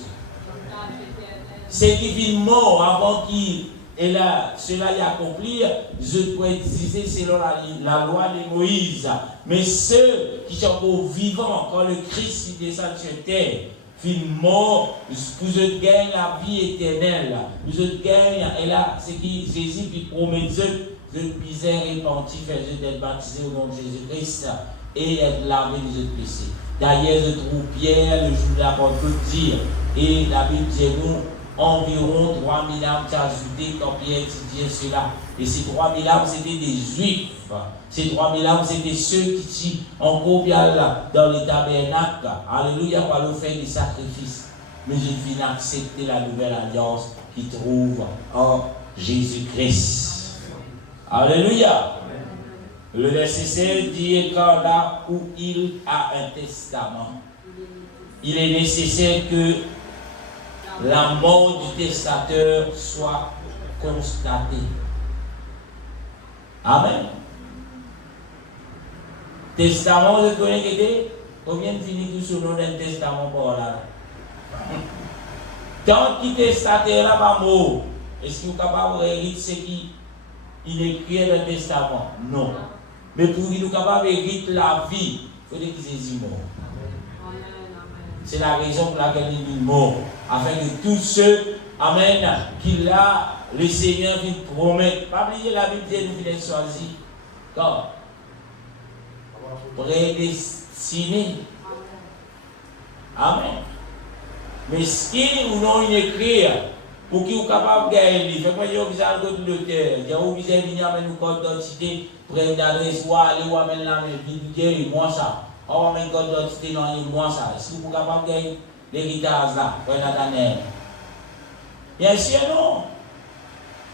C'est qui vit mort avant qu'il et là, cela y accomplir, je pourrais dire selon la loi de Moïse. Mais ceux qui sont encore vivants, quand le Christ descend sur terre, fin mort, vous gagnez la vie éternelle. Vous gagnez, et là, c'est qui Jésus qui promet de misère répandue, fait d'être baptisé au nom de Jésus-Christ et être lavé de vos péchés. D'ailleurs, je trouve Pierre, le jour de la Pentecôte, dire, et la Bible dit nous, environ 3000 âmes ajoutées quand Pierre étudiait cela. Et ces 3000 âmes, c'était des Juifs. Ces 3000 âmes, c'était ceux qui encore bien là, dans les tabernacles. Alléluia, pour aller faire des sacrifices. Mais je viens accepter la nouvelle alliance qui trouve en Jésus-Christ. Alléluia. Le verset 16 dit quand là où il a un testament, il est nécessaire que la mort du testateur soit constatée. Amen. Testament, vous connaissez combien de finit tout sur le nom d'un testament pour là? Tant qu'il testateur là pas mort, est-ce que vous êtes capable de hériter ce qui il écrit dans le testament? Non. Mais pour qu'il soit capable d'hériter la vie, il faut qu'il soit mort. C'est la raison pour laquelle il est mort. Afin que tous ceux, amen, qu'il a, le Seigneur vient promettre. Pas oublier la Bible dit nous venons choisir. Quand prédestiné. Amen. Mais ce qui ou non il écrit, pour qu'il soit capable de gagner, fait quoi il y a besoin de l'auteur, il y a besoin de venir avec nous code d'identité, prendre l'adresse, ou aller ou amener la Bible, moi ça. On va mettre code d'identité dans moi ça. Est-ce que vous êtes capable de gagner l'héritage là, pour Nathanaël? Bien sûr non.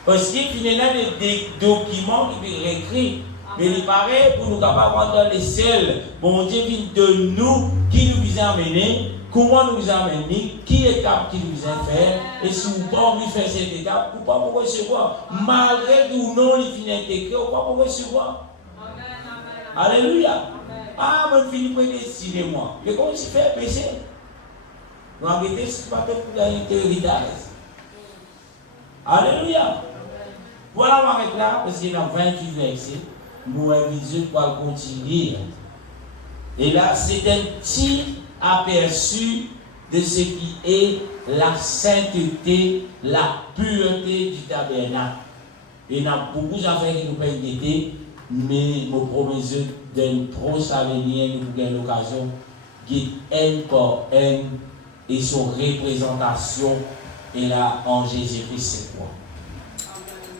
Parce qu'il y a des documents qui sont écrits. Mais il paraît pour nous capables d'entendre les seuls. Bon Dieu vient de nous, qui nous vise à amener, comment nous vise à amener, qui étape qui nous vise à faire, et si vous ne pouvez pas faire cette étape, vous ne pouvez pas recevoir. Malgré que non, il finit intégré, vous ne pouvez pas recevoir. Alléluia. Ah, moi, je finis prédestiné, moi. Mais comment tu fais péché? Nous avons été ce matin pour gagner l'héritage. Alléluia. Voilà, on m'arrête là, parce qu'il y a 28 versets. Nous invitons pour continuer. Et là, c'est un petit aperçu de ce qui est la sainteté, la pureté du tabernacle. Et il y a beaucoup d'affaires qui nous peuvent aider, mais mon promesse d'un proche avenir, nous avons l'occasion de un par un et son représentation est là en Jésus-Christ, c'est quoi.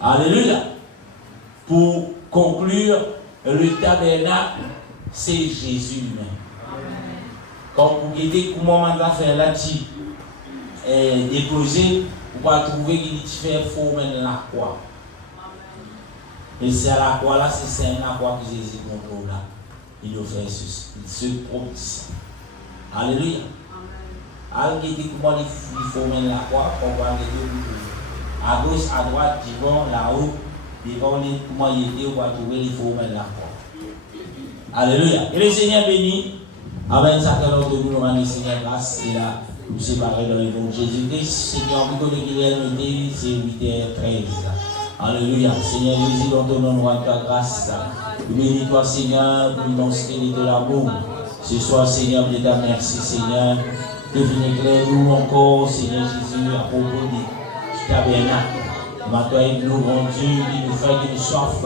Alléluia. Pour conclure, le tabernacle, c'est Jésus lui-même. Quand vous regardez comment on va faire là-dessus, déposer, vous allez trouver qu'il fait former la croix. Et c'est à la croix là, c'est la croix que Jésus montre là. Il nous fait ce promise. Alléluia. Alors, regardez comment il forme la croix, on va regarder à gauche, à droite, devant, là-haut. Devant comment il était, on va trouver les formes de la croix. Alléluia. Et le Seigneur béni. Amen. Chacun d'entre nous, nous rendons le Seigneur grâce. Et là, nous séparons dans le nom de Jésus-Christ. Seigneur, vous connaissez qu'il est noté, c'est 8h13. Alléluia. Seigneur Jésus, dans ton nom, nous rendons ta grâce. Bénis-toi, Seigneur, pour l'immensité de l'amour. Ce soir, Seigneur, je te remercie, Seigneur. Devenez clair, nous encore, Seigneur Jésus, à propos du tabernacle. Maintenant, nous rendons qui nous fait que nous soif,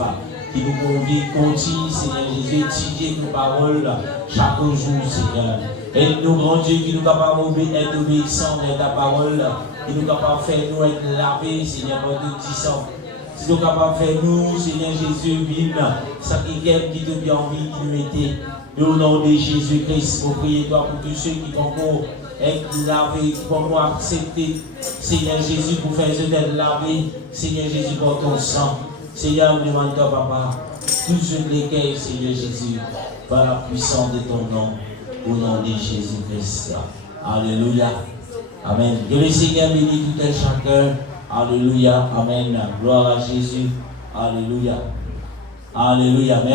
qui nous convie, continue, Seigneur Jésus, étudier nos paroles chaque jour, Seigneur. Et nous rendons qui nous capables d'être obéissants à ta parole, qui nous capables de faire nous être lavés, Seigneur, par tout sang. Si nous capables de faire nous, Seigneur Jésus, vivre, ça qui est qui te bien envie, qui nous était. Au nom de Jésus-Christ, nous prions toi pour tous ceux qui t'encourent. Être lavé, pour nous accepter, Seigneur Jésus, pour faire être lavé, Seigneur Jésus, pour ton sang. Seigneur, nous demandons, Papa, tous ceux lesquels, Seigneur Jésus, par la puissance de ton nom, au nom de Jésus-Christ. Alléluia. Amen. Que le Seigneur bénisse tout un chacun. Alléluia. Amen. Gloire à Jésus. Alléluia. Alléluia. Amen.